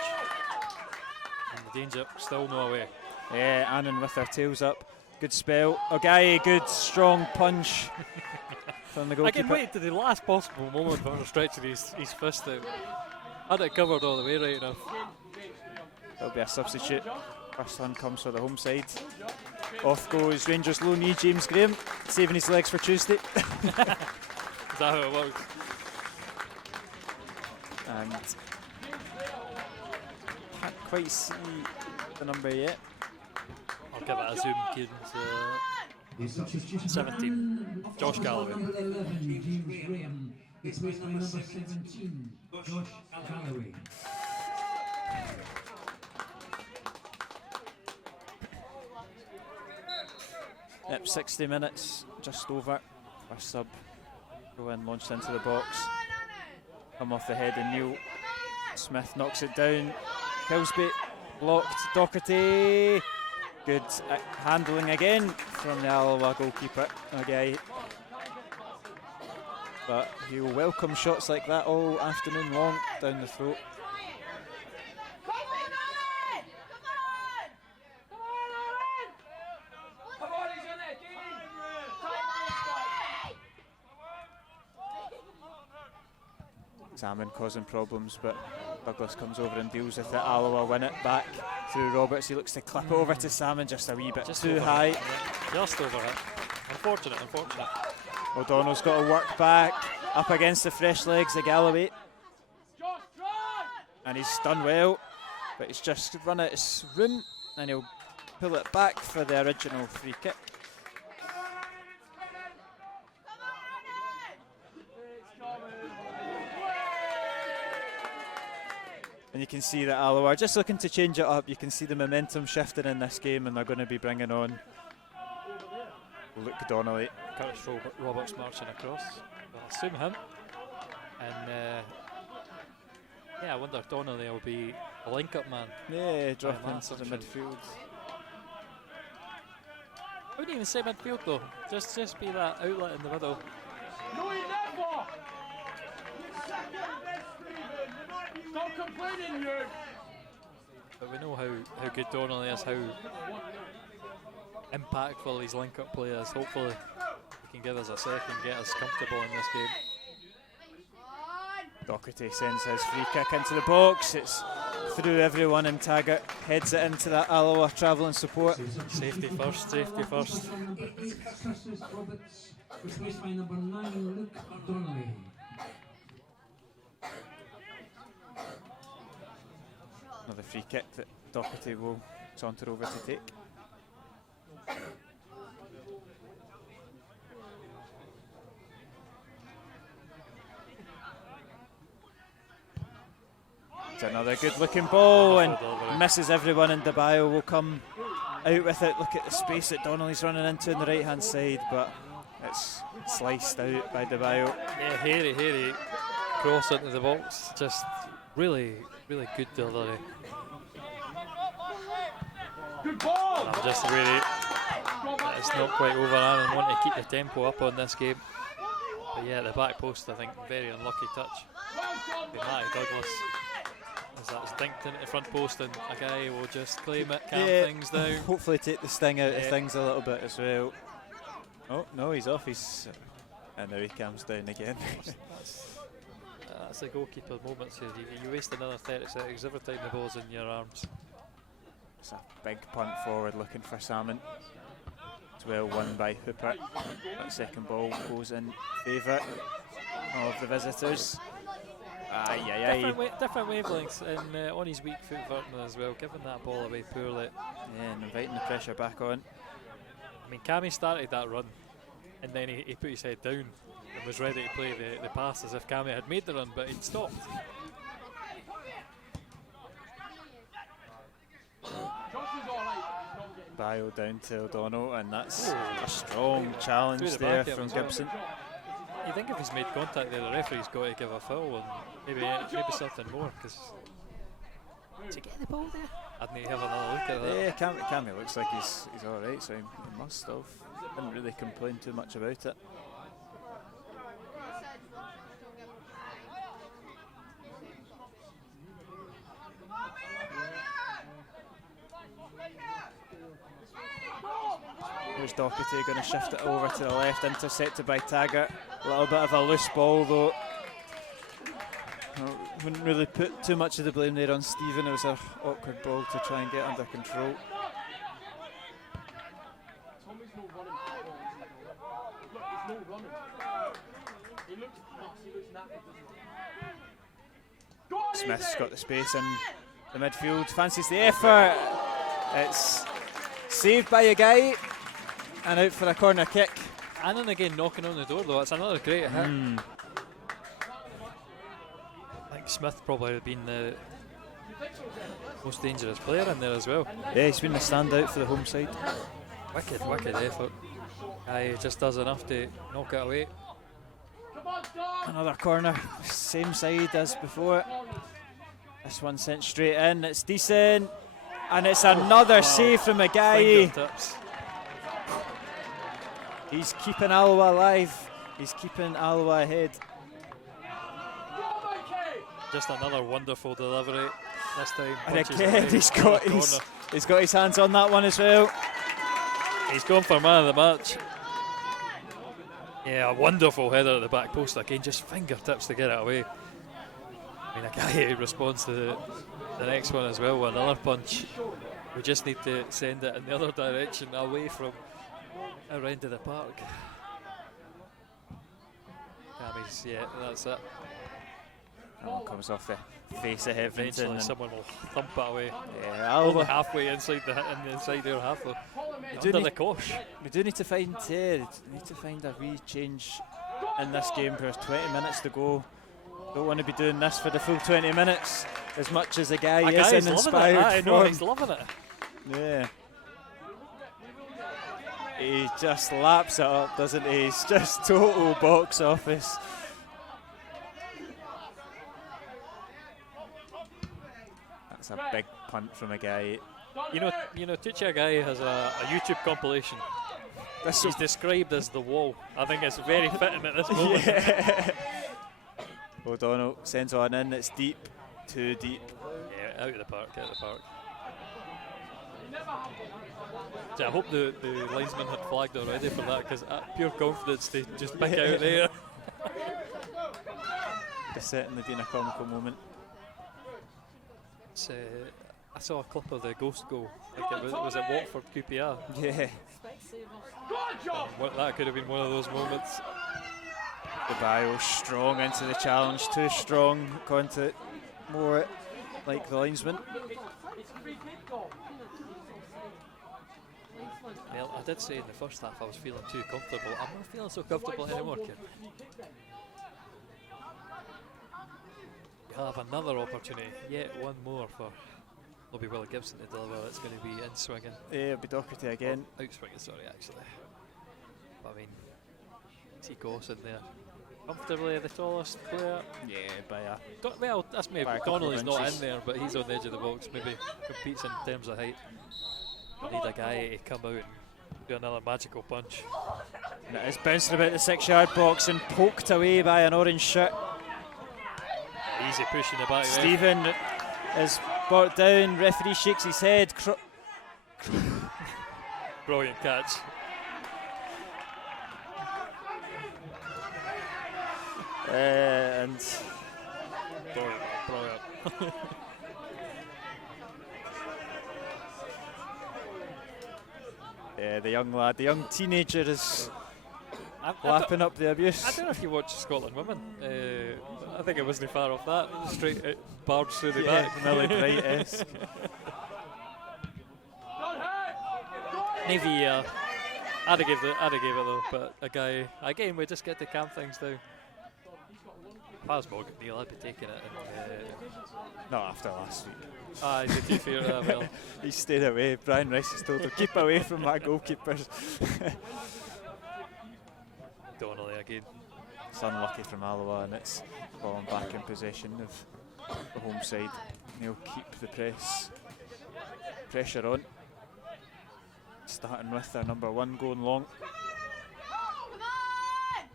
And the danger still no away. Yeah, Annan with their tails up. Good spell. Agaye, good strong punch from the goalkeeper. I can wait to the last possible moment for stretching his fist out. Had it covered all the way right enough. There'll be a substitute. First one comes for the home side. Off goes Rangers low knee James Graham, saving his legs for Tuesday. Is that how it works? And can't quite see the number yet. I'll give it a zoom, Kieran. 17. Josh Galloway. It's with number 17, Josh Galloway. Yep, 60 minutes, just over. First sub, go in, launched into the box. Come off the head of Neil. Smith knocks it down. Hillsby blocked. Docherty. Good handling again from the Alloa goalkeeper. Agaye. But he'll welcome shots like that all afternoon long down the throat. Salmon causing problems, but Douglas comes over and deals with it. Alloa win it back through Roberts. He looks to clip it over to Salmon just a wee bit too high. Just over it. Unfortunate. O'Donnell's got to work back up against the fresh legs of Galloway. And he's done well, but he's just run out of room and he'll pull it back for the original free kick. And you can see that Alloa are just looking to change it up. You can see the momentum shifting in this game, and they're going to be bringing on Luke Donnelly. Curtis Roberts marching across. I'll assume him. And yeah, I wonder if Donnelly will be a link-up man. Yeah, dropping into the midfield. I wouldn't even say midfield though. Just be that outlet in the middle. No, he never! Stop complaining, you! But we know how good Donnelly is, how impactful his link-up play is. Hopefully he can give us a second, get us comfortable in this game. Doherty sends his free kick into the box. It's through everyone, and Taggart heads it into that Alloa travelling support. Safety first, safety first. Roberts, replaced by number 9, Luke Donnelly. Another free kick that Doherty will saunter over to take. It's another good looking ball and misses everyone, and DeBio will come out with it. Look at the space that Donnelly's running into on the right hand side, but it's sliced out by DeBio. Yeah, hairy cross into the box. Just really good delivery. Good ball! I'm just really, it's not quite over. Annan want to keep the tempo up on this game. But yeah, the back post, I think, very unlucky touch. Matty Douglas, as that's dinked into the front post, and a guy will just claim it, calm things down. Hopefully take the sting out of things a little bit as well. Oh, no, he's off. And now he calms down again. That's the goalkeeper moments here. You waste another 30 seconds every time the ball's in your arms. It's a big punt forward looking for Salmon. It's well won by Hooper. That second ball goes in favour of the visitors. Different wavelengths, and on his weak foot Vernon as well, giving that ball away poorly. Yeah, and inviting the pressure back on. I mean, Cammy started that run, and then he put his head down and was ready to play the pass as if Cammy had made the run, but he'd stopped. Bio down to O'Donnell, and that's a strong challenge there from Gibson. You think if he's made contact there, the referee's got to give a foul and maybe something more, because did he get the ball there? I'd need to have another look at that. Yeah, Cammy looks like he's alright, so he must have. Didn't really complain too much about it. Here's Doherty going to shift it over to the left, intercepted by Taggart. A little bit of a loose ball though. Wouldn't really put too much of the blame there on Stephen. It was an awkward ball to try and get under control. Smith's got the space in the midfield, fancies the effort. It's saved by a guy and out for a corner kick. Annan again knocking on the door though, it's another great hit. I think Smith probably would have been the most dangerous player in there as well. Yeah, he's been the standout for the home side. Wicked effort. He just does enough to knock it away. Another corner, same side as before. This one sent straight in, it's decent. And it's another save from a guy. He's keeping Alloa alive. He's keeping Alloa ahead. Just another wonderful delivery. This time, and again, he's got his hands on that one as well. He's gone for man of the match. Yeah, a wonderful header at the back post again. Just fingertips to get it away. I mean, a guy who responds to the next one as well with another punch. We just need to send it in the other direction, away from our end of the park. Cammy's, yeah, that's it. That one comes off the face of Hetherington. Someone will thump it away. Yeah, only halfway inside their half though. Under the cosh. We do need to find a wee change in this game. There's 20 minutes to go. Don't want to be doing this for the full 20 minutes. as much as the guy That guy is in is loving it. inspired I know, form. he's loving it. Yeah. He just laps it up, doesn't he? He's just total box office. That's a big punt from a guy. You know, Teacher Guy has a YouTube compilation. He's described as the wall. I think it's very fitting at this moment. Yeah. O'Donnell sends one in, it's deep, too deep. Yeah, out of the park, out of the park. So I hope the linesman had flagged already for that, because pure confidence to just pick out there. It's certainly been a comical moment. It's, I saw a clip of the ghost goal. Like it was at Watford QPR. Yeah. That could have been one of those moments. The bio strong into the challenge, too strong, going to more like the linesman. Well, I did say in the first half I was feeling too comfortable. I'm not feeling so comfortable anymore, kid. We have another opportunity, yet one more for Lobby Willie Gibson to deliver. It's going to be in swinging. Yeah, it'll be Doherty again. Out swinging, sorry, actually. But I mean, T. Gosson there. Comfortably the tallest player. Yeah, by a... Well, that's maybe Donnelly's not in there, but he's on the edge of the box. Maybe competes in terms of height. We need a guy to come out and do another magical punch. And it is bouncing about the 6-yard box and poked away by an orange shirt. Easy push in the back. Stephen is brought down. Referee shakes his head. Brilliant catch. And brilliant. Yeah, the young lad, the young teenager is lapping up the abuse. I don't know if you watch Scotland Women. I think it wasn't far off that. Straight out, barged through the back. Millie Bright-esque. Navy, I'd have gave it though, but a guy, again, we just get to calm things down. If I was Morgan Neal, I'd be taking it. Not after last week. Did you fear that? Well, he stayed away. Brian Rice has told him, keep away from my goalkeepers. Donnelly again. It's unlucky from Alloa, and it's fallen back in possession of the home side. Neil keep the pressure on. Starting with their number 1 going long.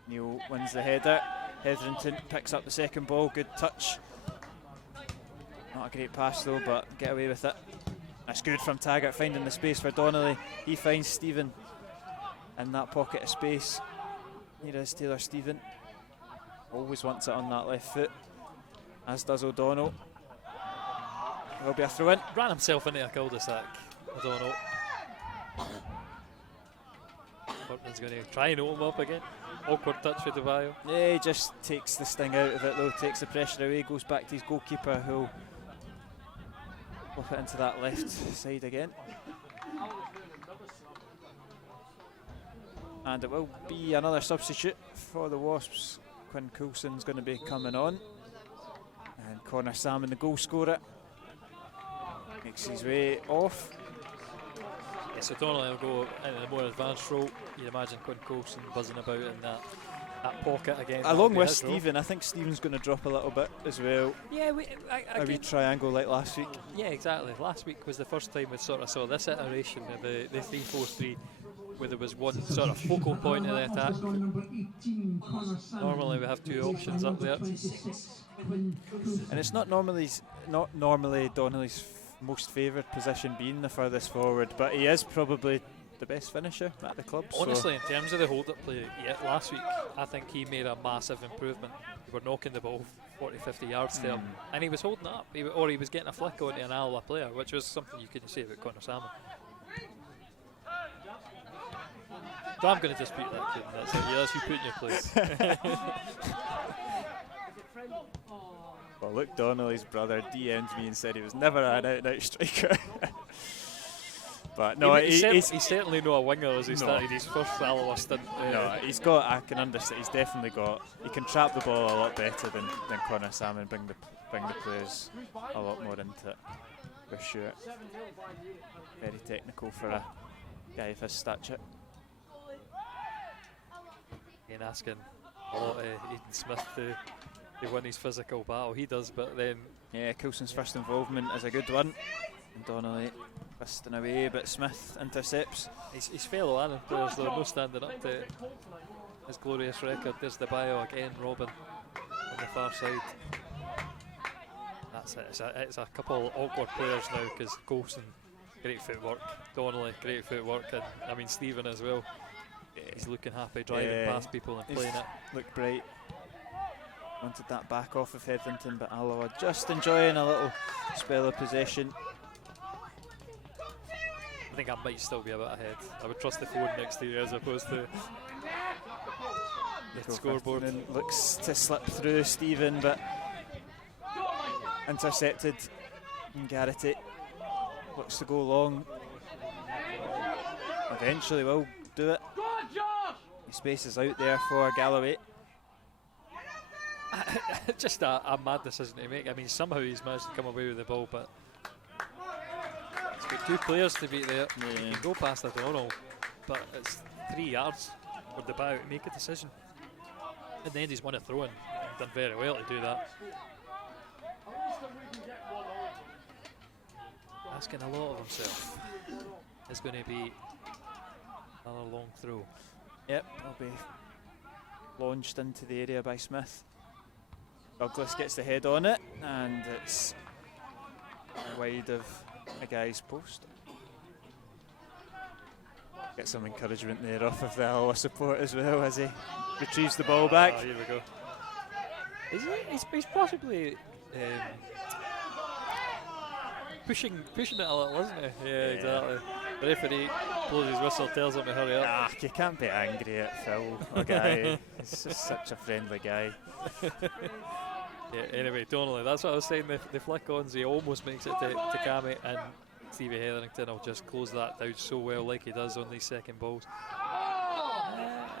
Neil wins the header. Hetherington picks up the second ball, good touch. Not a great pass though, but get away with it. That's good from Taggart, finding the space for Donnelly. He finds Stephen in that pocket of space. Here is Taylor Stephen. Always wants it on that left foot, as does O'Donnell. There'll be a throw in. Ran himself into a cul-de-sac, O'Donnell. Portman's going to try and open him up again. Awkward touch with the bio. Yeah, he just takes the sting out of it though, takes the pressure away, goes back to his goalkeeper who'll whip it into that left side again. And it will be another substitute for the Wasps. Quinn Coulson's going to be coming on. And Connor Salmon, the goal scorer, makes his way off. So Donnelly will go into the more advanced role. You'd imagine Quinn Coulson buzzing about in that pocket again. Along with Stephen, I think Stephen's going to drop a little bit as well. Yeah, a wee triangle like last week. Yeah, exactly. Last week was the first time we sort of saw this iteration of the 3-4-3, where there was one sort of focal point of the attack. Normally we have 2 options up there. And it's not normally Donnelly's most favoured position being the furthest forward, but he is probably the best finisher at the club. Honestly, in terms of the hold-up play last week, I think he made a massive improvement. We were knocking the ball 40-50 yards to him, and he was holding it up, or he was getting a flick onto an Alloa player, which was something you couldn't say about Connor Salmon. So I'm going to dispute that, kid. That's it. Yeah, that's you put in your place. Well, Luke Donnelly's brother DM'd me and said he was never an out-and-out striker. But no, he's certainly not a winger as he started his first Alloa stint. No, he's got. I can understand. He's definitely got. He can trap the ball a lot better than Connor Salmon. Bring the players a lot more into it. For sure. Very technical for a guy of his stature. And asking a lot of Eden Smith to win his physical battle. He does, but then yeah, Coulson's first involvement is a good one. And Donnelly twisting away, but Smith intercepts. His fellow Annan players though no standing up to his glorious record. There's the bio again, Robin on the far side. That's it. It's a couple awkward players now because Coulson, great footwork, Donnelly, great footwork, and I mean Stephen as well. He's looking happy, driving past people and playing it. Looked bright. Wanted that back off of Hetherington, but Alloa just enjoying a little spell of possession. I think I might still be a bit ahead. I would trust the phone next to you as opposed to the scoreboard. Looks to slip through Stephen, but intercepted. And Garrity looks to go long. Eventually will do it. The space is out there for Galloway. Just a mad decision to make. I mean, somehow he's managed to come away with the ball, but he's got two players to beat there. Yeah. He can go past O'Donnell, but it's 3 yards with the bow to make a decision. In the end, he's won a throw-in. Done very well to do that. Asking a lot of himself. It's going to be another long throw. Yep, it'll be launched into the area by Smith. Douglas gets the head on it, and it's wide of a guy's post. Get some encouragement there off of the Alloa support as well as he retrieves the ball back. Oh, here we go. He's possibly pushing it a little, isn't he? Yeah, exactly. The referee blows his whistle, tells him to hurry up. Ah, you can't be angry at Phil, a guy. He's just such a friendly guy. Yeah, anyway, Donnelly, that's what I was saying. The flick-ons, he almost makes it to Cammy, and Stevie Hetherington will just close that down so well, like he does on these second balls.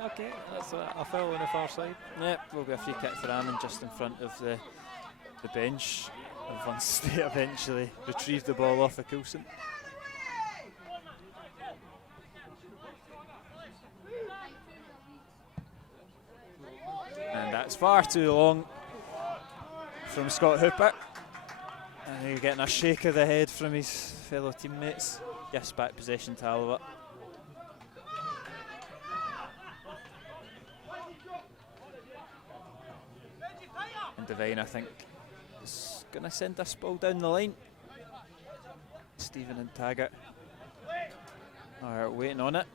Okay, that's a foul on the far side. Yep, will be a free kick for Annan just in front of the bench. And once they eventually retrieve the ball off of Coulson. And that's far too long from Scott Hooper. And he's getting a shake of the head from his fellow teammates. Gives back possession to Alloa. And Devine, I think, is going to send this ball down the line. Stephen and Taggart are waiting on it.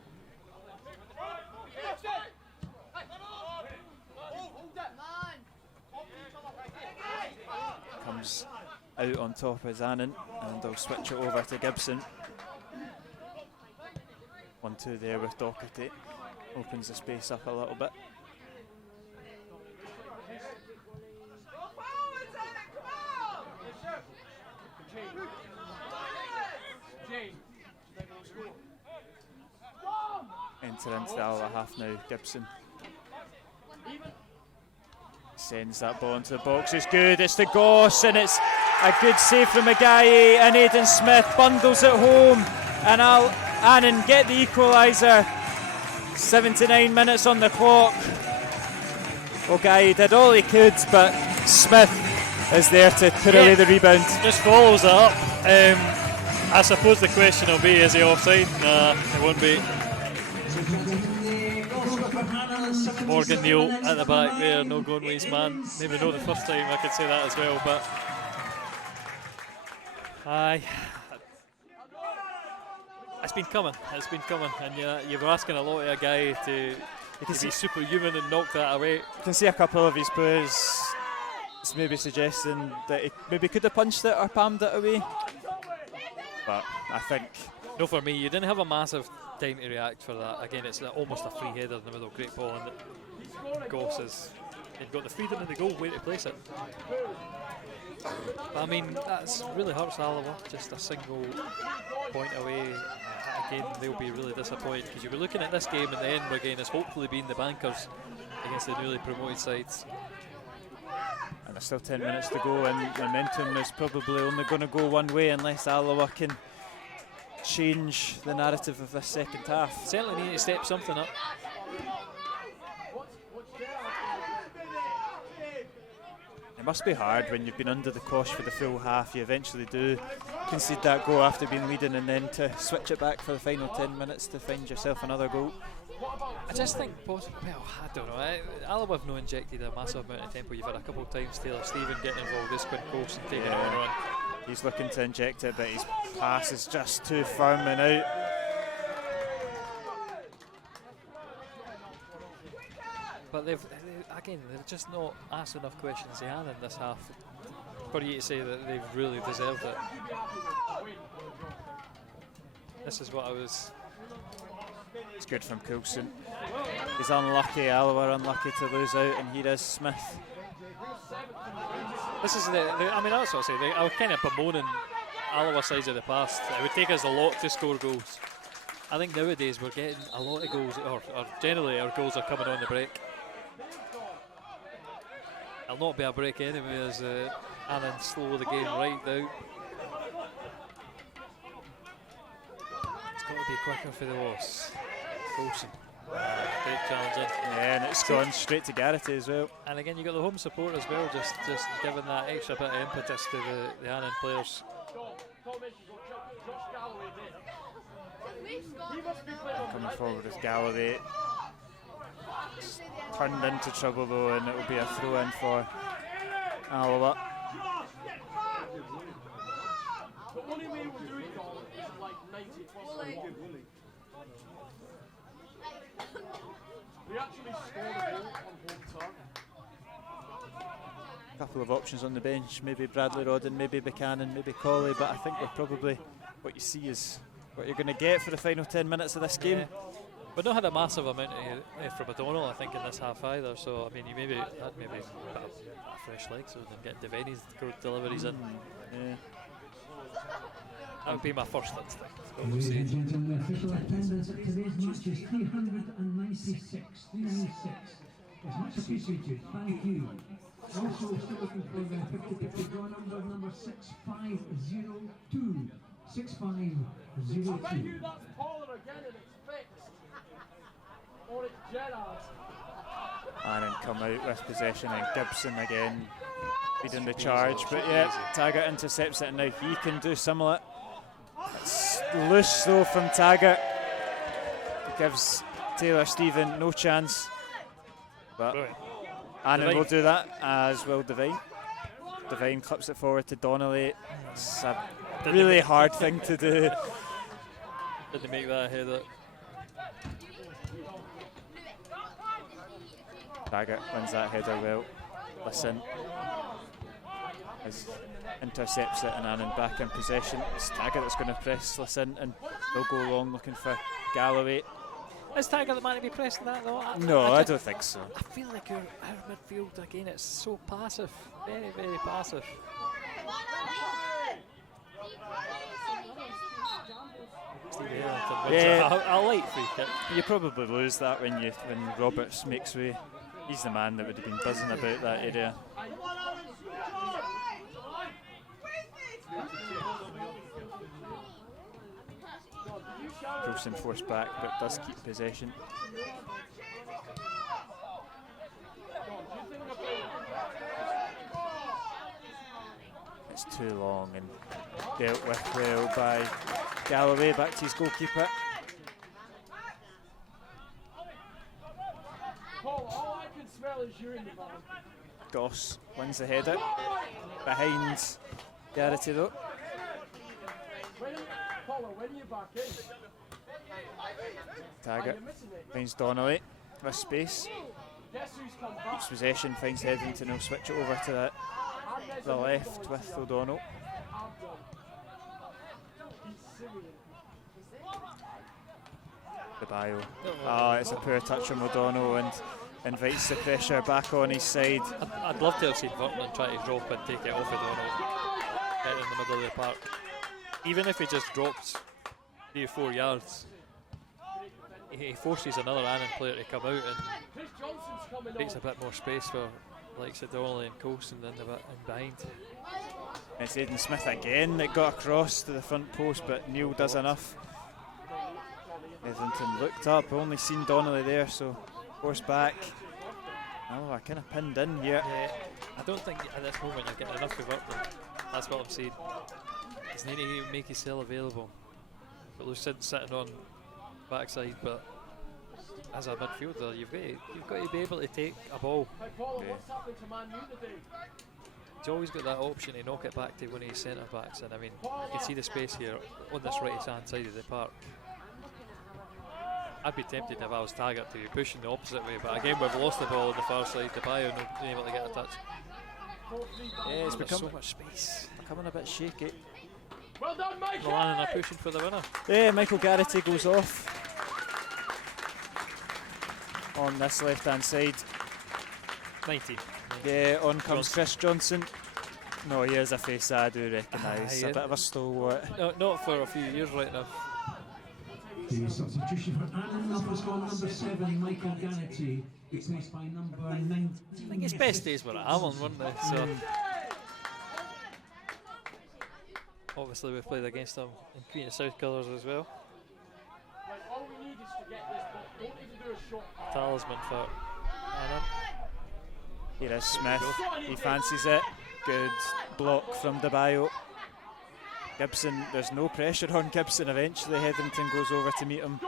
Comes out on top as Annan, and they'll switch it over to Gibson. 1-2 there with Doherty. Opens the space up a little bit. Enter into the Alloa half now, Gibson. Sends that ball into the box, it's good, it's to Goss, and it's a good save from Magaye, and Aidan Smith bundles it home, and Annan get the equaliser. 79 minutes on the clock. Magaye did all he could, but Smith is there to put away the rebound. Just follows it up. I suppose the question will be, is he offside? Nah, it won't be. Morgan Neal at the back there, no going with his man. Maybe not the first time I could say that as well, but aye, it's been coming, and you were asking a lot of a guy to be superhuman and knock that away. You can see a couple of his players maybe suggesting that he maybe could have punched it or palmed it away, but I think no, for me, you didn't have a massive time to react for that. Again, it's almost a free header in the middle, great ball, and Goss is They've got the freedom in the goal where to place it. But I mean, that's really hurts Alloa. Just a single point away. Again, they'll be really disappointed because you were looking at this game and the end again as hopefully being the bankers against the newly promoted sides. And there's still 10 minutes to go, and momentum is probably only going to go one way unless Alloa can change the narrative of this second half. Certainly need to step something up. It must be hard when you've been under the cosh for the full half. You eventually do concede that goal after being leading, and then to switch it back for the final 10 minutes to find yourself another goal. I just think, well, I don't know. Alloa have not injected a massive amount of tempo. You've had a couple of times Taylor Stephen getting involved, this quick course and taking it on run. He's looking to inject it, but his pass is just too firm and out. But they've just not asked enough questions to Annan this half for you to say that they've really deserved it. This is what I was. It's good from Coulson. He's unlucky, Alloa unlucky to lose out, and here is Smith. This is I mean, that's what I say. I was kind of bemoaning Alloa sides of the past. It would take us a lot to score goals. I think nowadays we're getting a lot of goals, or generally our goals are coming on the break. It'll not be a break anyway as Annan slow the game right down. It's got to be quicker for the loss. Coulson. Great challenge in. Yeah, and it's gone straight to Garrity as well. And again, you got the home support as well, just giving that extra bit of impetus to the Annan players. Coming forward with Galloway. It's turned into trouble though, and it will be a throw in for Alloa. A couple of options on the bench, maybe Bradley Rodden, maybe Buchanan, maybe Colley, but I think we're probably, what you see is what you're going to get for the final 10 minutes of this game. Yeah. We've not had a massive amount from O'Donnell, I think, in this half either, so I mean, you maybe put a fresh leg so then get Devaney's deliveries in. Yeah. That would be my first instinct. Ladies and gentlemen, the official attendance at today's match is 396. 396. It's much appreciated. Thank you. Also, we're still looking for the 50-50 draw number 6502. 6502. I bet you that's taller again and it's fixed. Or it's Gerrard. Annan come out with possession, and Gibson again leading the charge, but yeah, Taggart intercepts it, and now he can do similar. It's loose though from Taggart. It gives Taylor Stephen no chance, but Annan will do that, as will Devine. Devine clips it forward to Donnelly. It's a really hard thing to do. Didn't make that header. Taggart wins that header well. Listen, as intercepts it, and Annan back in possession. It's Taggart that's going to press Listen, and they'll go long looking for Galloway. Is Taggart the man to be pressing that though? No, I don't think so. I feel like our midfield again, it's so passive, very, very passive. Yeah, I like free kick. You probably lose that when Roberts makes way. He's the man that would have been buzzing about that area. Coulson forced back, but does keep possession. It's too long and dealt with well by Galloway. Back to his goalkeeper. All I can smell is urine. Goss wins the header. Behind Garrity though. When are you back in? Taggart finds Donnelly with space. Keeps possession, finds Hetherington. He'll switch it over to the left with O'Donnell. The bio. It's a poor touch from O'Donnell, and invites the pressure back on his side. I'd love to have seen Vernon try to drop and take it off O'Donnell, get in the middle of the park. Even if he just drops 3 or 4 yards, he forces another Annan player to come out and takes a bit more space for like Donnelly and Coulson in behind. It's Aidan Smith again that got across to the front post, but Neil does enough. Hetherington looked up, only seen Donnelly there, so forced back. Oh, I kind of pinned in here. Yeah, I don't think at this moment you're getting enough of Vernon. That's what I'm saying. He's need to make himself available. But Lucin's sitting on backside, but as a midfielder, you've got to be able to take a ball. He's always got that option to knock it back to one of his centre backs, and I mean, you can see the space here on this right hand side of the park. I'd be tempted if I was Taggart to be pushing the opposite way, but again we've lost the ball on the far side. DeBayo not being able to get a touch. Yeah, it's become so much space. Becoming a bit shaky. Well done, Mike! Milan are pushing for the winner. Yeah, Michael Garrity goes off on this left hand side. 19. Yeah, on comes Chris Johnson. No, he is a face I do recognise. A bit of a stalwart. No, not for a few years right now. The substitution for Annan has gone number 7, Michael Garrity, replaced by number 19. I think his best days were at Alloa, weren't they? So obviously we've played against them in Queen of South colours as well. All we need is to get this, but don't even do a shot. Talisman for Annan. Here is Smith. He fancies it. Good block from DeBayo. Gibson, there's no pressure on Gibson. Eventually Hetherington goes over to meet him.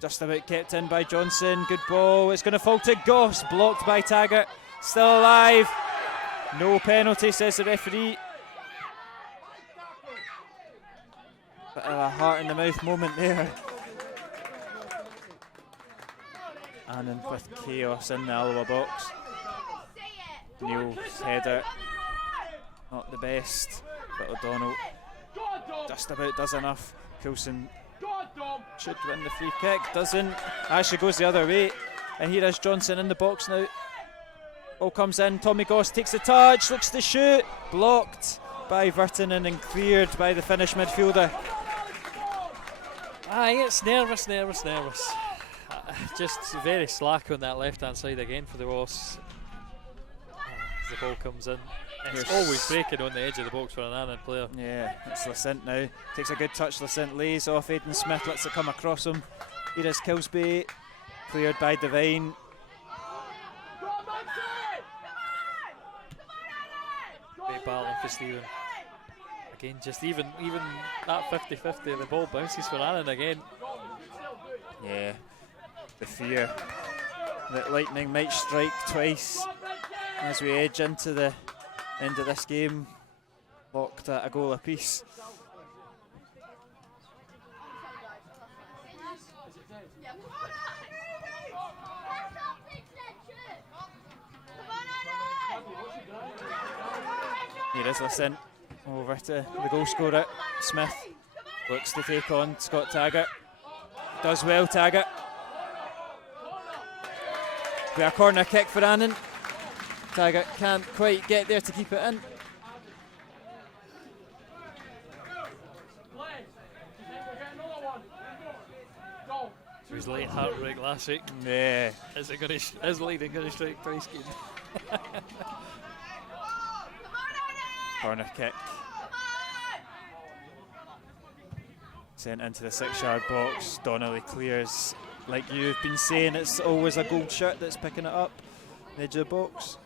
Just about kept in by Johnson. Good ball. It's going to fall to Goss. Blocked by Taggart. Still alive. No penalty, says the referee. Bit of a heart in the mouth moment there. Annan with chaos in the Alloa box. Neil's header, not the best, but O'Donnell just about does enough. Coulson should win the free kick, doesn't. Actually goes the other way, and here is Johnson in the box now. All comes in, Tommy Goss takes the touch, looks to shoot, blocked by Virtanen and cleared by the Finnish midfielder. Aye, it's nervous. Just very slack on that left hand side again for the Wasps. As the ball comes in, it's always breaking on the edge of the box for an Annan player. Yeah, it's Lacent now. Takes a good touch, Lacent lays off Aidan Smith, lets it come across him. Here is Kilsby, cleared by Devine. Great battling for Stephen. Again, just even that 50-50, the ball bounces for Annan again. Yeah, the fear that lightning might strike twice as we edge into the end of this game, locked at a goal apiece. Here is Lacent over to the goal scorer. Smith looks to take on Scott Taggart. Does well, Taggart. Be a corner kick for Annan. Taggart can't quite get there to keep it in. So his late heartbreak last week. Yeah. Is Leiden going to strike twice again? Corner kick. Sent into the 6-yard box. Donnelly clears. Like you've been saying, it's always a gold shirt that's picking it up. The edge of the box.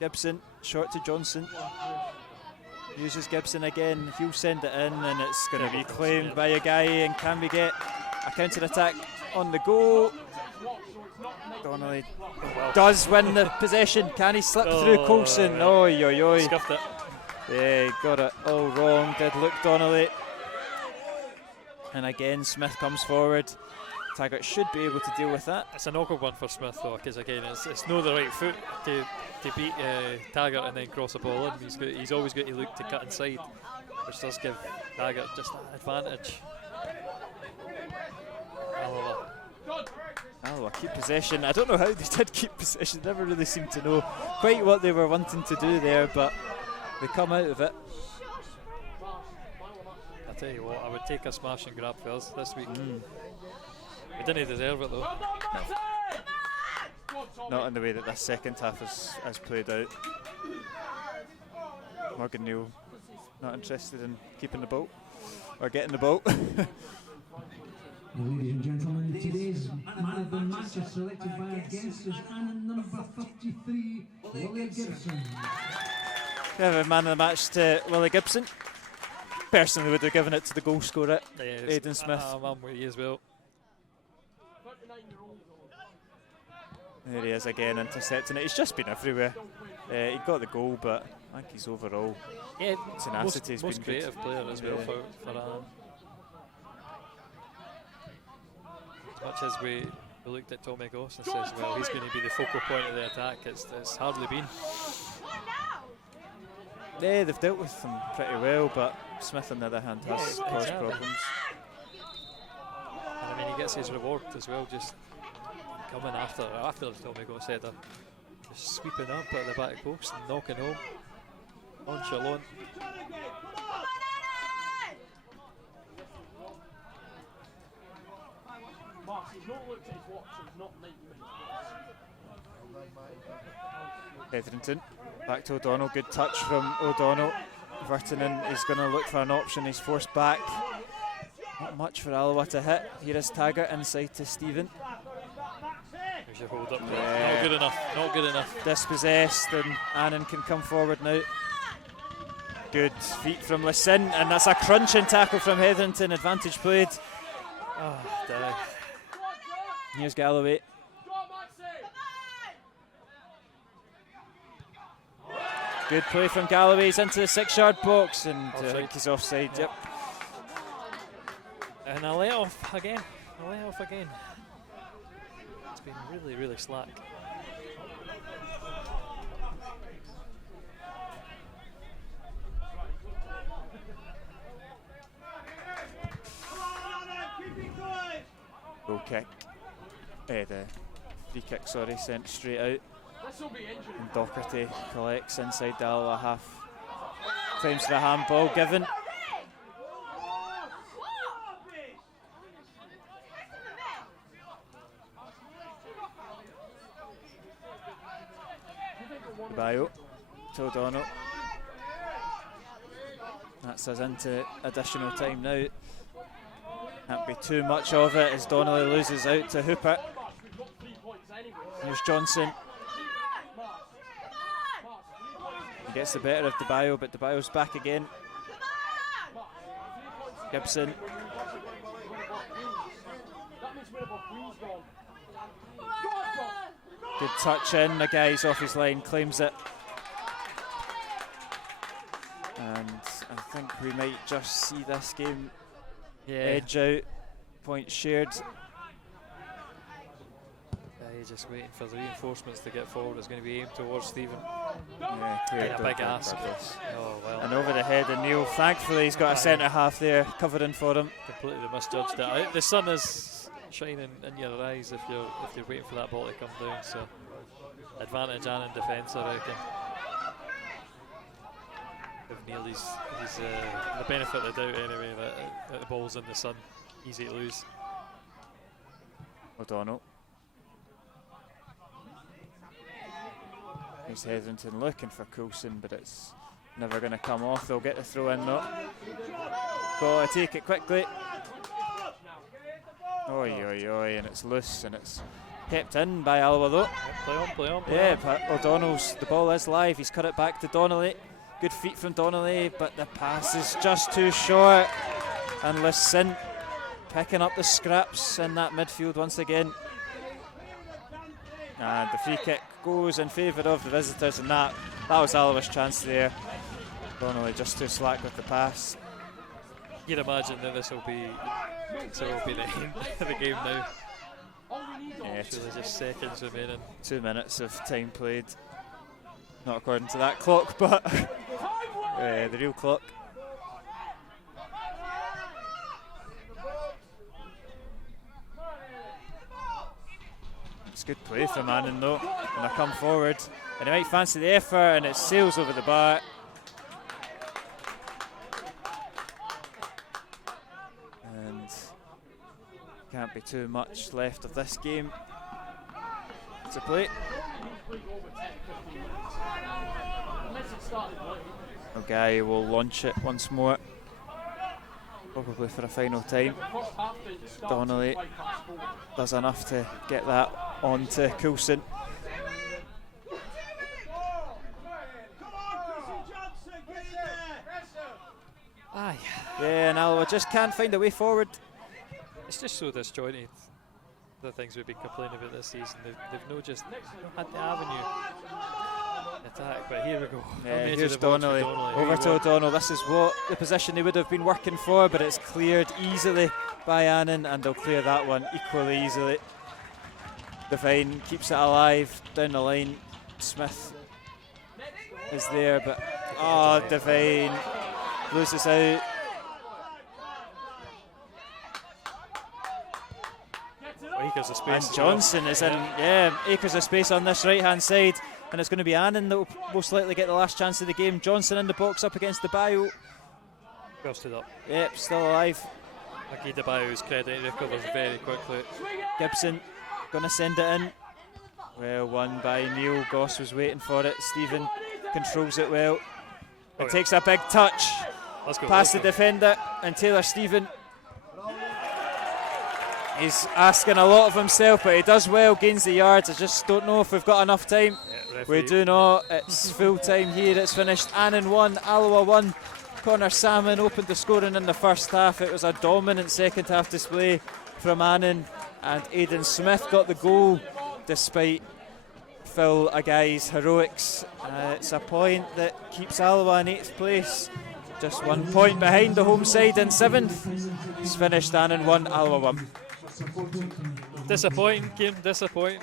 Gibson, short to Johnson. Uses Gibson again. He'll send it in and it's going to be claimed by a guy. And can we get a counter-attack on the go? Donnelly does win the possession. Can he slip through Coulson? Oi, oi, oi. Scuffed it. Yeah, he got it all wrong. Did look Donnelly. And again, Smith comes forward. Taggart should be able to deal with that. It's an awkward one for Smith though, because again, it's not the right foot to beat Taggart and then cross the ball in. He's always got to look to cut inside, which does give Taggart just that advantage. Alloa keep possession. I don't know how they did keep possession. Never really seemed to know quite what they were wanting to do there, but they come out of it. I tell you what, I would take a smash and grab first this week. We didn't deserve it though. Not in the way that this second half has played out. Morgan Neal not interested in keeping the ball or getting the ball. Ladies and gentlemen, today's man of the match is selected by our guest is Annan number 33, Willie Gibson. We have a man of the match to Willie Gibson. Personally would have given it to the goal scorer, Aidan Smith. I'm with you as well. There he is again, intercepting it. He's just been everywhere. He got the goal, but I think he's overall tenacity has been most creative good. player as well for Annan. As much as we looked at Tommy Goss and says, well, he's going to be the focal point of the attack, it's hardly been. Yeah, they've dealt with them pretty well, but Smith on the other hand has caused problems. And I mean, he gets his reward as well, just coming after Tommy Goss header, just sweeping up at the back post and knocking home. Nonchalant. Hetherington back to O'Donnell. Good touch from O'Donnell. Vertonen is going to look for an option. He's forced back. Not much for Alloa to hit. Here is Taggart inside to Stephen. There's your hold up there. Not good enough. Not good enough. Dispossessed, and Annan can come forward now. Good feet from Lissin, and that's a crunching tackle from Hetherington. Advantage played. Oh, die. Here's Galloway. Good play from Galloway. He's into the 6-yard box, and I think he's offside. Yep. And a let off again. It's been really, really slack. Goal kick. The free kick, sorry, sent straight out. And Docherty collects inside the Alloa half. Claims for the handball given. Bio to O'Donnell. That's us into additional time now. Can't be too much of it as Donnelly loses out to Hooper. Here's Johnson. He gets the better of DeBio, but DeBio's back again. Gibson. Good touch in, the guy's off his line, claims it. And I think we might just see this game edge out. Point shared. He's just waiting for the reinforcements to get forward. It's going to be aimed towards Stephen. Yeah, a big ask. Oh, well. And over the head of Neil. Thankfully, he's got a centre half there covering for him. Completely misjudged it. The sun is shining in your eyes if you're waiting for that ball to come down. So advantage Annan defence, I reckon. Give Neil he's the benefit of the doubt anyway. That the ball's in the sun, easy to lose. O'Donnell. Here's Hetherington looking for Coulson, but it's never going to come off. They'll get the throw in though. Got to take it quickly. Oi, oi, oi, and it's loose and it's kept in by Alloa though. Play on. Yeah, but O'Donnell's, the ball is live. He's cut it back to Donnelly. Good feet from Donnelly, but the pass is just too short. And Lissin picking up the scraps in that midfield once again. And the free kick goes in favour of the visitors, and that was Alloa's chance there. Donnelly just too slack with the pass. You'd imagine that this will be the end of the game now. Yeah, Surely just seconds remaining. 2 minutes of time played. Not according to that clock, but the real clock. good play from Annan though, and I come forward, and he might fancy the effort, and it sails over the bar. And can't be too much left of this game to play. Guy will launch it once more, probably for a final time. Donnelly does enough to get that on to Coulson. Aye. Yeah, and Alloa just can't find a way forward. It's just so disjointed, the things we've been complaining about this season. They've no just had the avenue attack, but here we go. Yeah, here's Donnelly over to O'Donnell. This is what the position they would have been working for, but it's cleared easily by Annan, and they'll clear that one equally easily. Devine keeps it alive down the line. Smith is there, but Devine loses out. Acres of space. And Johnson is in, acres of space on this right hand side, and it's going to be Annan that will most likely get the last chance of the game. Johnson in the box up against the bio. Well stood up. Yep, still alive. I give the bio's credit, he recovers very quickly. Gibson going to send it in. Well won by Neil. Goss was waiting for it. Stephen controls it well. It takes a big touch past the defender, and Taylor Stephen. He's asking a lot of himself, but he does well, gains the yards. I just don't know if we've got enough time. Yeah, we do not. It's full time here. It's finished. Annan 1, Alloa 1. Connor Salmon opened the scoring in the first half. It was a dominant second half display from Annan, and Aidan Smith got the goal despite Phil Agai's heroics. It's a point that keeps Alloa in 8th place. Just 1 point behind the home side in 7th. It's finished Annan 1, Alloa 1. Disappointing game, disappointing.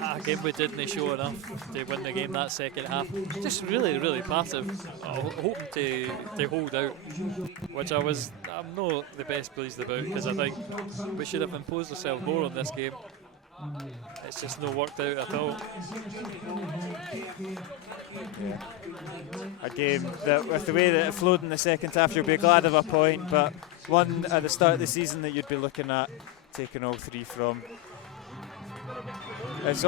Again, we didn't show enough to win the game that second half. Just really, really passive. Hoping to hold out, which I'm not the best pleased about, because I think we should have imposed ourselves more on this game. It's just not worked out at all. A game that, with the way that it flowed in the second half, you'll be glad of a point, but one at the start of the season that you'd be looking at taking all 3 from. It's